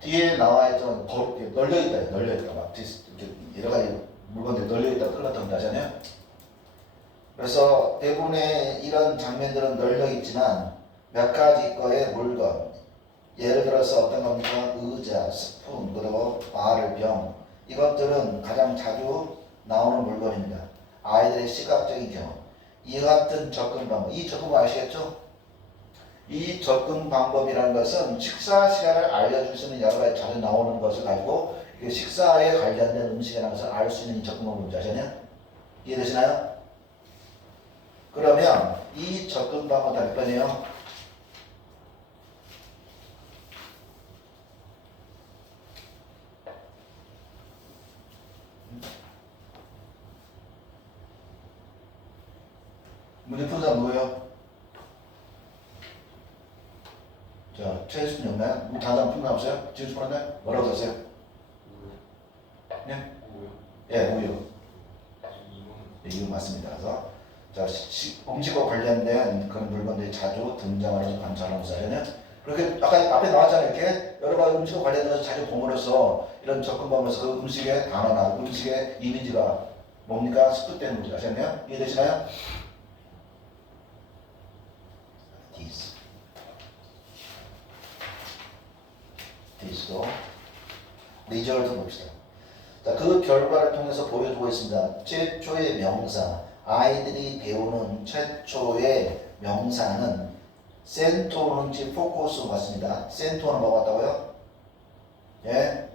뒤에 나와 있던 널려있다 막 이렇게 여러 가지 물건들이 널려있다 클러터입니다. 하잖아요. 그래서 대부분의 이런 장면들은 널려있지만 몇 가지 거의 물건, 예를 들어서 어떤 겁니까? 의자, 스푼, 그리고 병, 이것들은 가장 자주 나오는 물건입니다. 아이들의 시각적인 경험. 이 같은 접근 방법, 이 접근 아시겠죠? 이 접근 방법이라는 것은 식사 시간을 알려줄 수 있는 여러 가지 자주 나오는 것을 가지고 식사에 관련된 음식이라는 것을 알 수 있는 이 접근 방법을 아시나요? 이해되시나요? 그러면 이 접근 방법 몇 번이에요? 문제 푼 사람 누구예요? 자, 최수진 없나요? 다른 사람 푼 사람 없어요? 지금 풀었나요? 뭐라고 썼어요? 네? 예, 우유. 네, 이거 맞습니다. 그래서 자, 음식과 관련된 그런 물건들이 자주 등장하는 관찰하면서 하려면 그렇게 아까 앞에 나왔잖아요. 이렇게 여러 가지 음식과 관련돼서 자주 봄으로써 이런 접근 방법에서 그 음식의 단어나 음식의 이미지가 뭡니까? 습득되는 문제 아셨나요? 이해되시나요? 디스도 리저를 봅시다. 자, 그 결과를 통해서 보여주고 있습니다. 최초의 명사, 아이들이 배우는 최초의 명사는 센토는지 포커스 같습니다. 센토는 뭐 같다고요? 예?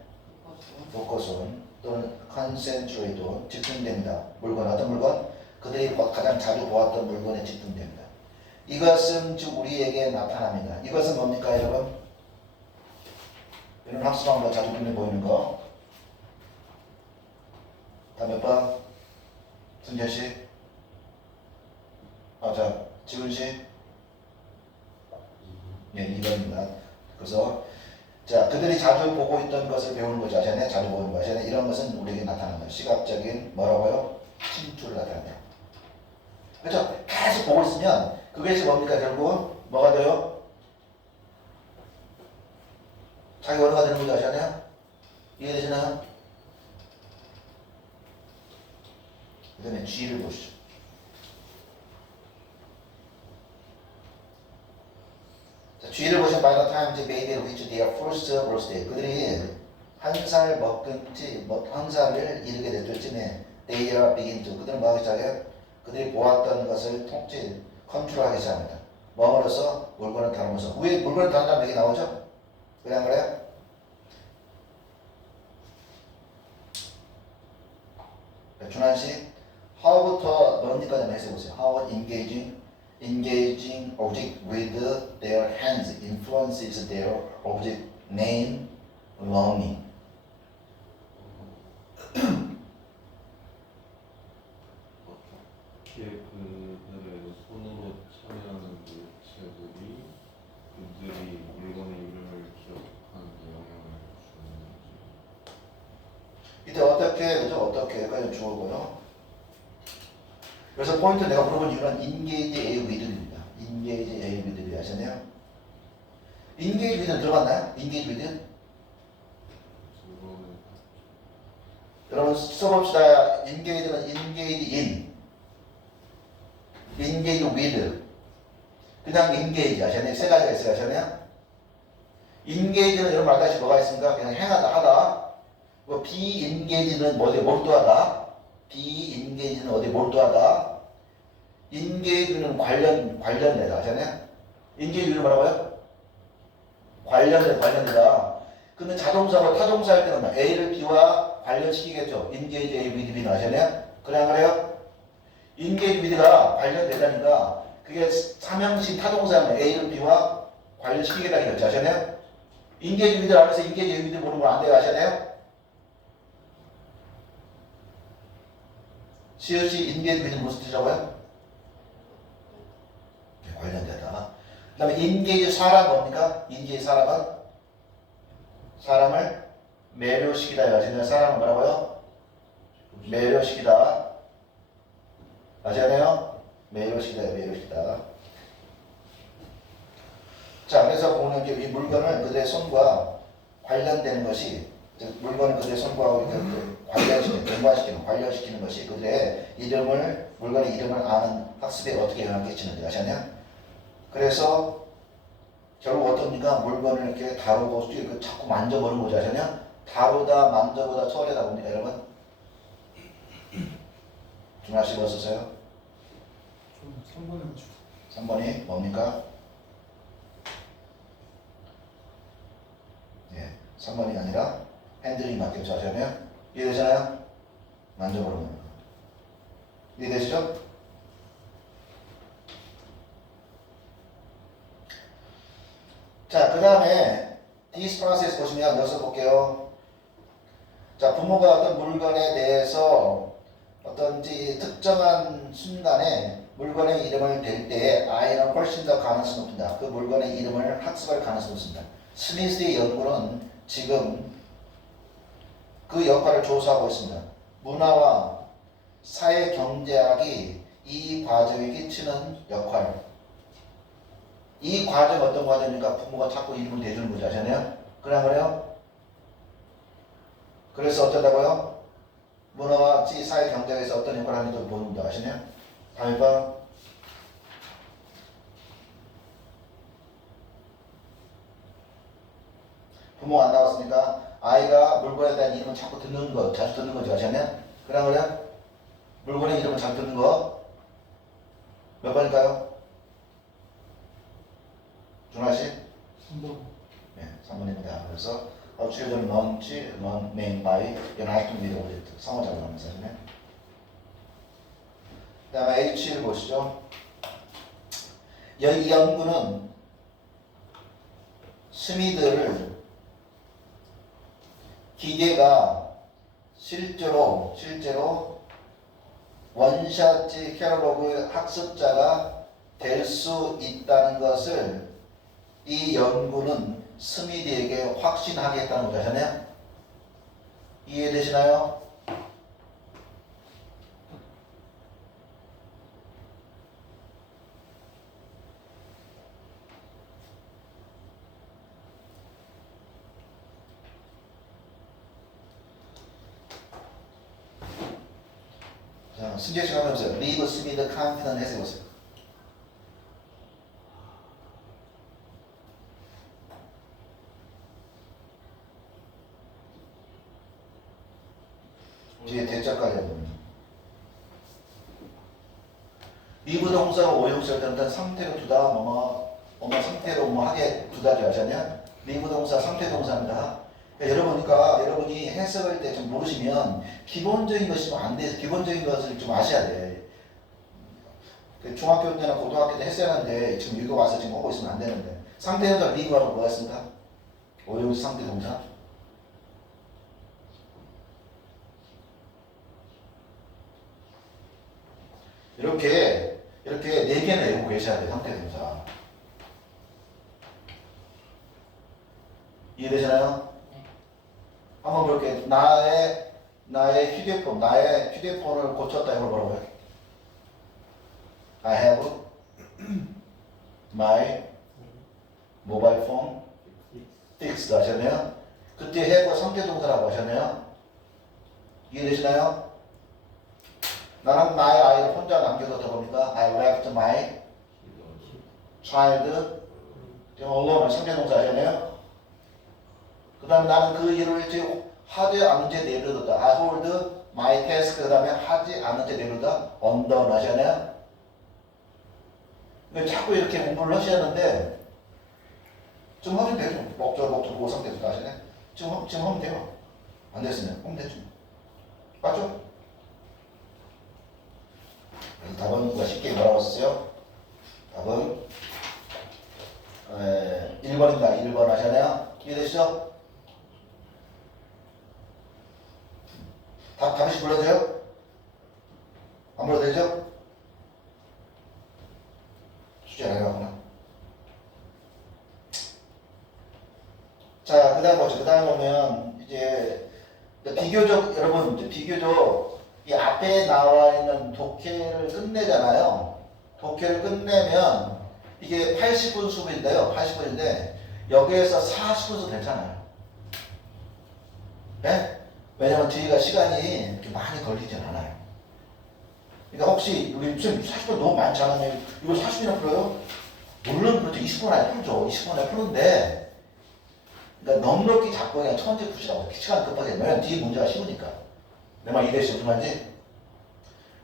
포커스는 또는 컨센트레이트 집중됩니다. 물건, 어떤 물건? 그들이 가장 자주 보았던 물건에 집중됩니다. 이것은 즉 우리에게 나타납니다. 이것은 뭡니까 여러분? 이런 학습방법 자주 눈에 보이는 거. 다음 몇 번? 승재씨? 자, 지훈씨? 이겁니다. 그래서 자, 그들이 자주 보고 있던 것을 배우는 거죠. 쟤네 자주 보는 거야. 쟤네 이런 것은 우리에게 나타나는 거예요. 시각적인 뭐라고요? 침투를 나타낸다. 그렇죠? 계속 보고 있으면 그것이 뭡니까? 결국은 뭐가 돼요? 자기 언어가 되는 거죠. 아시잖아요? 이해되시나요? 그 다음에 G를 보시죠. 자, G를 보시면 by the time they made it reach their first birthday, 그들이 한 살 먹은 한 살을 이르게 될 때쯤에 they are begin to, 그들은 뭐 하기 시작해요? 그들이 보았던 것을 통치, 컨트롤하기 시작합니다. 뭐로써? 물건을 다루면서. 왜 물건을 다룬다는 얘기 나오죠? 그래 안 그래요? 준환씨, how부터 뭡니까 좀 해보세요. How engaging object with their hands influences their object name learning. 어떻게 그들의 손으로 참여하는 물체들이 그들이 물건의 이름을 기억하는 데 영향을 주는지. 이때 어떻게 그죠? 어떻게까지 주어고요. 그래서 포인트 내가 물어본 이유는 engage A with입니다. engage A with 아시나요? engage with는 들어봤나요? engage with? 물건을 여러분 써봅시다. engage는 engage in, engage with, 그냥 engage 아시나요? 세 가지가 있어요. 아시나요? engage는 여러분 알다시피 뭐가 있습니까? 그냥 행하다, 하다. 뭐 be engage는 어디에 몰두하다. be engage는 어디에 몰두하다. engage는 관련되다. 아시나요? engage는 뭐라고요? 관련되다. 근데 자동사고 타동사 할 때는 A를 B와 관련시키겠죠. engage A with B는 아시나요? 그래 안 그래요? engage with가 관련되다니까 그게 삼형식 타동사면 A를 B와 관련시키겠다는 거죠. 아시나요? engage with 안에서 engage A with 모르는 거 안 돼요. 아시나요? 시옷이 engage with 무슨 뜻이라고요? 관련되다. 그 다음에 engage 사람 뭡니까? engage 사람은 사람을 매료시키다. 아시나요? 사람은 뭐라고요? 매료시키다. 아시나요? 매료시키다. 자, 그래서 보는 게 이 물건을 그들의 손과 관련되는 것이, 즉 물건을 그들의 손과 관련시키는, 연관시키는, 관련시키는 것이 그들의 물건의 이름을 아는 학습에 어떻게 영향을 끼치는지 아시나요? 그래서 결국 어떻습니까? 물건을 이렇게 다루고 자꾸 만져보는 거죠. 아시나요? 다루다, 만져보다, 처리하다 봅니까, 여러분? 준하씨 뭐 쓰세요? 좀 3번에 맞추. 3번이 뭡니까? 예, 3번이 아니라 핸들링 맞겠죠. 아시나요? 이해되잖아요? 만져보는 거. 이해되시죠? 자, 그 다음에 this process 보시면 여기서 볼게요. 자, 부모가 어떤 물건에 대해서 어떤지 특정한 순간에 물건의 이름을 댈 때에 아이는 훨씬 더 가능성이 높습니다. 그 물건의 이름을 학습할 가능성이 높습니다. 스미스의 연구는 지금 그 역할을 조사하고 있습니다. 문화와 사회 경제학이 이 과정에 끼치는 역할. 이 과정 어떤 과정입니까? 부모가 자꾸 이름을 대주는 거죠. 아시나요? 그래요? 그래서 어쩌다고요? 문화와 사회 경제에서 어떤 역할을 하는지 보는 거 아시나요? 다음 번. 부모가 안 나왔으니까 아이가 물건에 대한 이름을 자꾸 듣는 거, 자주 듣는 거죠. 아시나요? 그래요? 물건의 이름을 잘 듣는 거. 몇 번일까요? 준하씨? 3번. 네, 3번입니다. 그래서 children learn name by interacting with object. 상호작용 하면서 네. 그 다음에 H를 보시죠. 이 연구는 스미드를 기계가 실제로 원샷 캐럴로그 학습자가 될 수 있다는 것을 이 연구는 스미디에게 확신하겠다는 거죠. 아시나요? 이해되시나요? 자, 승재 씨가 한번 해보세요. Leave Smith confident 해서 해보세요. 뒤에 대자까지 해보면 리브 동사가 오형식일 때는 상태로 두다 뭐뭐 상태로 뭐 하게 두다죠. 아시냐? 리브 동사 상태 동사입니다. 그러니까 여러분이 해석할 때 좀 모르시면 기본적인 것이 안 돼서 기본적인 것을 좀 아셔야 돼. 중학교 때나 고등학교 때 했어야 하는데 지금 읽어와서 지금 하고 있으면 안 되는데 상태 동사 리브하고 뭐가 있습니까? 오형식 상태 동사. 이렇게 4개는 외우고 계셔야 돼요. 상태 동사. 이해되시나요? 한번 볼게요. 나의 휴대폰을 고쳤다. 이걸 뭐라고 해요? I have my mobile phone fixed 하셨네요. 그때 have가 상태 동사라고 하셨네요. 이해되시나요? 나는 나의 아이를 혼자 남겨뒀다 보니까 I left my child alone 상태 동사 하셨네요. 그 다음에 나는 그 일을 지금 하지 않은 채 내버려뒀다. I hold my task 그 다음에 하지 않은 채 내버려뒀다. undone 하잖아요. 자꾸 이렇게 공부를 하시는데 좀 하면 되죠. 목적 보고 상태도 하시네. 지금 하면 돼요. 안 됐으면 하면 되죠. 맞죠? 답은 쉽게 뭐라고 썼어요? 답은 1번입니다. 1번 하잖아요. 이해되시죠? 답이 불러줘요? 안 불러도 되죠? 숙제 안 해가구나. 자, 그 다음 뭐죠? 그 다음 보면 이제 비교적 여러분 비교적 이 앞에 나와 있는 독해를 끝내잖아요. 독해를 끝내면 이게 80분 수업인데요. 80분인데 여기에서 40분도 괜찮아요. 네? 왜냐면 뒤가 시간이 이렇게 많이 걸리진 않아요. 그러니까 혹시 우리 지금 40분 너무 많지 않아요? 이거 40분이나 풀어요? 물론 그렇죠. 20분 안에 풀죠. 20분 안에 푸는데 그러니까 넉넉히 잡고 그냥 천천히 푸시라고. 시간 급하게. 왜냐면 뒤에 문제가 쉬우니까. 내 말 이해되시죠? 무슨 말인지?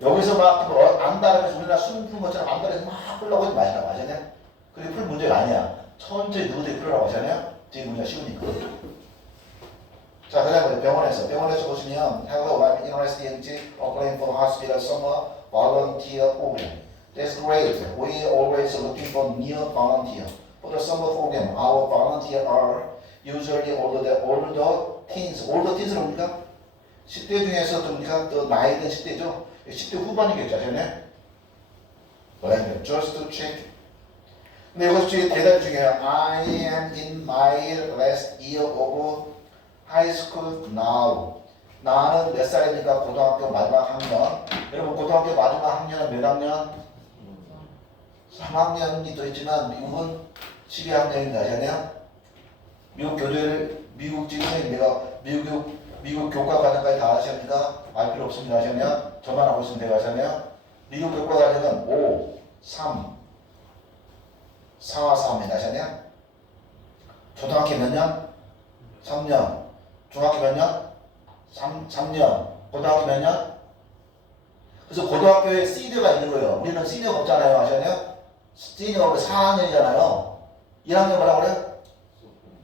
여기서 막 안 따라해서 우리나라 수능 푸는 것처럼 안 따라해서 막 풀라고 하지 마시라고 하잖아요. 그게 풀 문제가 아니야. 천천히 누구들이 풀으라고 하잖아요. 뒤에 문제가 쉬우니까. 자, 그 다음에 병원에서 보시면 Hello, I'm interested in applying for hospital summer volunteer program. That's great. We always looking for new volunteer. For the summer program, our volunteers are usually older teens. older teens는 뭡니까? 10대 중에서 뭡니까? 또 나이 든 10대죠? 10대 후반이겠죠, 아시네? Just to check. 근데 이것이 대답 중에 I am in my last year of high school now. 나는 몇 살입니까? 고등학교 마지막 학년. 여러분 고등학교 마지막 학년은 몇 학년? 3학년이 또 있지만 미국은 12학년입니다. 아시나요? 미국 지금 내가 미국 교과 과정까지 다 아시합니까? 알 필요 없습니다. 아시나요? 저만 하고 있으면 돼요. 아시나요? 미국 교과 과정은 5, 3, 4, 4입니다. 아시나요? 초등학교 몇 년? 3년. 중학교 몇 년? 3년. 고등학교 몇 년? 그래서 고등학교에 시니어가 있는 거예요. 우리는 시니어가 없잖아요. 아시나요? 시니어가 4학년이잖아요. 1학년 뭐라고 그래요?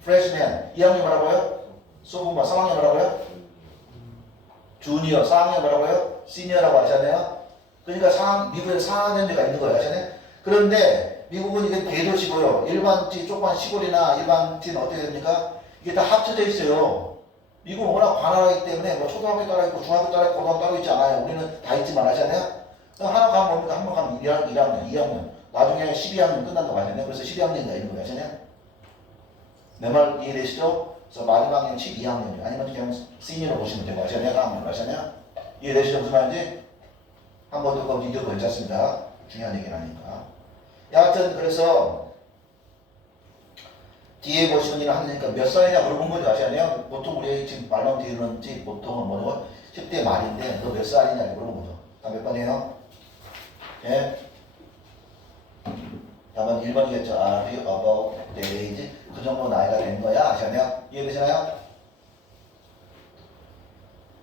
프레시맨. 2학년 뭐라고 해요? 소프트머. 3학년 뭐라고 해요? 주니어. 4학년 뭐라고 해요? 시니어라고 하잖아요. 그러니까 미국에 4학년제가 있는 거예요. 아시나요? 그런데 미국은 이게 대도시고요. 일반지 조그만 시골이나 일반지는 어떻게 됩니까? 이게 다 합쳐져 있어요. 미국은 워낙 관할하기 때문에 뭐 초등학교 따로 있고 중학교 따로 있고 고등학교 따로 있지 않아요. 우리는 다 있지만 하잖아요. 하나 가면 뭡니까? 한 번 가면 1학년, 2학년. 나중에 12학년 끝난다고 하잖아요. 그래서 12학년이다 이런 거 하잖아요. 내 말 이해되시죠? 그래서 마지막 년치 2학년이요. 아니면 그냥 시니어로 보시면 되고 아시아냐? 학년 아시아냐? 이해되시죠? 무슨 말인지? 한번 듣고 뒤져도 괜찮습니다. 중요한 얘기는 아니니까. 여하튼 그래서 뒤에 보시는 일을 하니까 몇 살이냐 물어본 거죠. 아시아냐? 보통 우리 지금 말만 들는지 보통은 뭐냐고 10대 말인데 너 몇 살이냐 물어본 거죠. 다 몇 번이에요? 예? 답은 1번이겠죠. Are you about that age? 그 정도 나이가 된 거야. 아시아냐? 이해되시나요?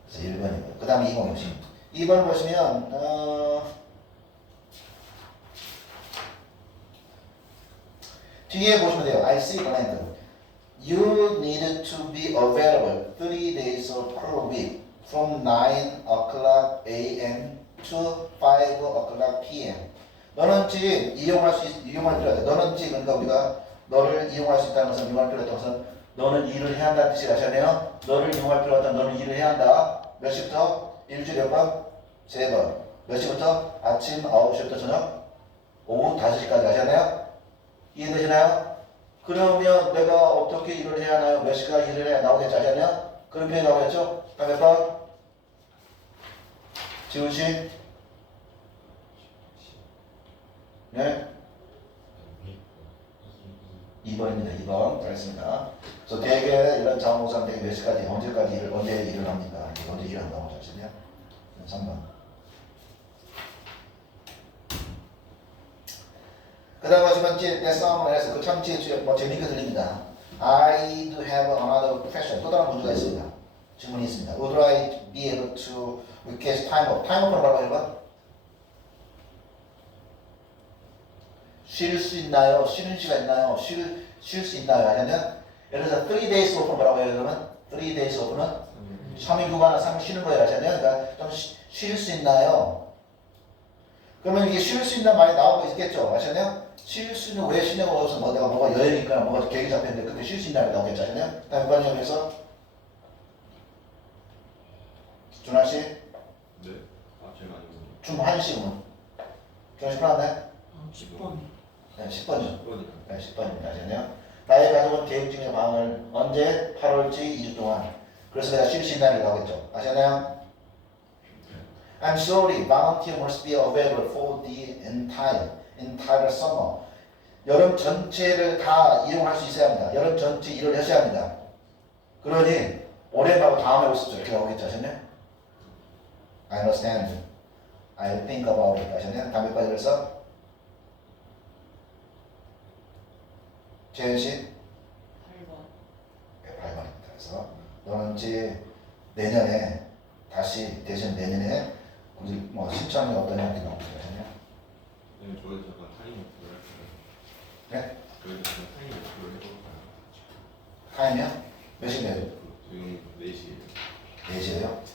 그래서 1번이고. 그 다음에 2번 보시면 2번 보시면 뒤에 보시면 돼요. I see blank. You need to be available 3 days per week from 9 o'clock a.m. to 5 o'clock p.m. 너는 지금 이용할 필요가 돼. 너는 지금 그러니까 우리가 너를 이용할 수 있다는 것은 이용할 필요가 있다는 것은 너는 일을 해야 한다는 뜻이 아시나요? 너를 이용할 필요가 있다. 너는 일을 해야 한다. 몇 시부터? 일주일에 몇 번? 3번. 몇 시부터? 아침 9시부터 저녁 오후 5시까지 아시나요? 이해되시나요? 그러면 내가 어떻게 일을 해야 하나요? 몇 시간 일을 해야 나오겠지 아시나요? 그런 표현이 나오겠죠? 다음 몇 번? 지훈 씨? 네? 2번입니다. 2번. 알겠습니다. 그래서 대개 이런 자원봉사는 대개 몇 시까지, 언제까지 언제 일을 합니까? 언제 일을 한다고 하시냐? 3번. 그 다음 하시면 내 싸움을 해서 그 참치에 뭐 재밌게 들립니다. I do have another question. 또 다른 문제가 있습니다. 질문이 있습니다. Would I be able to request time off? time off는 뭐라고 해봐? 쉴 수 있나요? 쉬는 시간 있나요? 쉴 수 있나요? 아니면 예를 들어서 3 days off는 뭐라고 해요? 그러면 3 days off는 3일 휴가나 3일 쉬는 거예요. 아시나요? 그러니까 좀 쉴 수 있나요? 그러면 이게 쉴 수 있는 말이 나오고 있겠죠. 아시나요? 쉴 수 있는 왜 쉬냐고 해서 뭐 내가 뭐가 여행이 있거나 뭐가 계획이 잡혔는데 그때 쉴 수 있나요? 나오겠죠. 아시나요? 다음 관점에서 준하 씨? 네? 아 제가 아니고 준한 씨는 준하 씨 풀었나요? 10번. 네, 10번이죠. 10번이요. 네, 10번입니다. 아시나요? 나의 가족은 계획 중의 방을 언제? 8월치 2주 동안. 그래서 내가 쉴 수 있나요? 나오겠죠. 아시나요? I'm sorry, volunteer must be available for the entire summer. 여름 전체를 다 이용할 수 있어야 합니다. 여름 전체 일을 하셔야 합니다. 그러니 올해 말고 다음에 오십시오. 이렇게 나오겠죠. 아셨나요? I understand. I think about it. 아셨나요? 다음에 까지 그래서 재현 씨? 8번. 네, 8번입니다. 그래서 너는 이제 내년에 다시 대신 내년에 우리 뭐 신청이 어떤 형태 나오겠죠. 네, 저희 잠깐 타임 목표를 할까요? 네? 저희 잠깐 타임 목표를 해볼까요? 타임이요? 몇 시인데요? 지금 4시에요. 4시에요?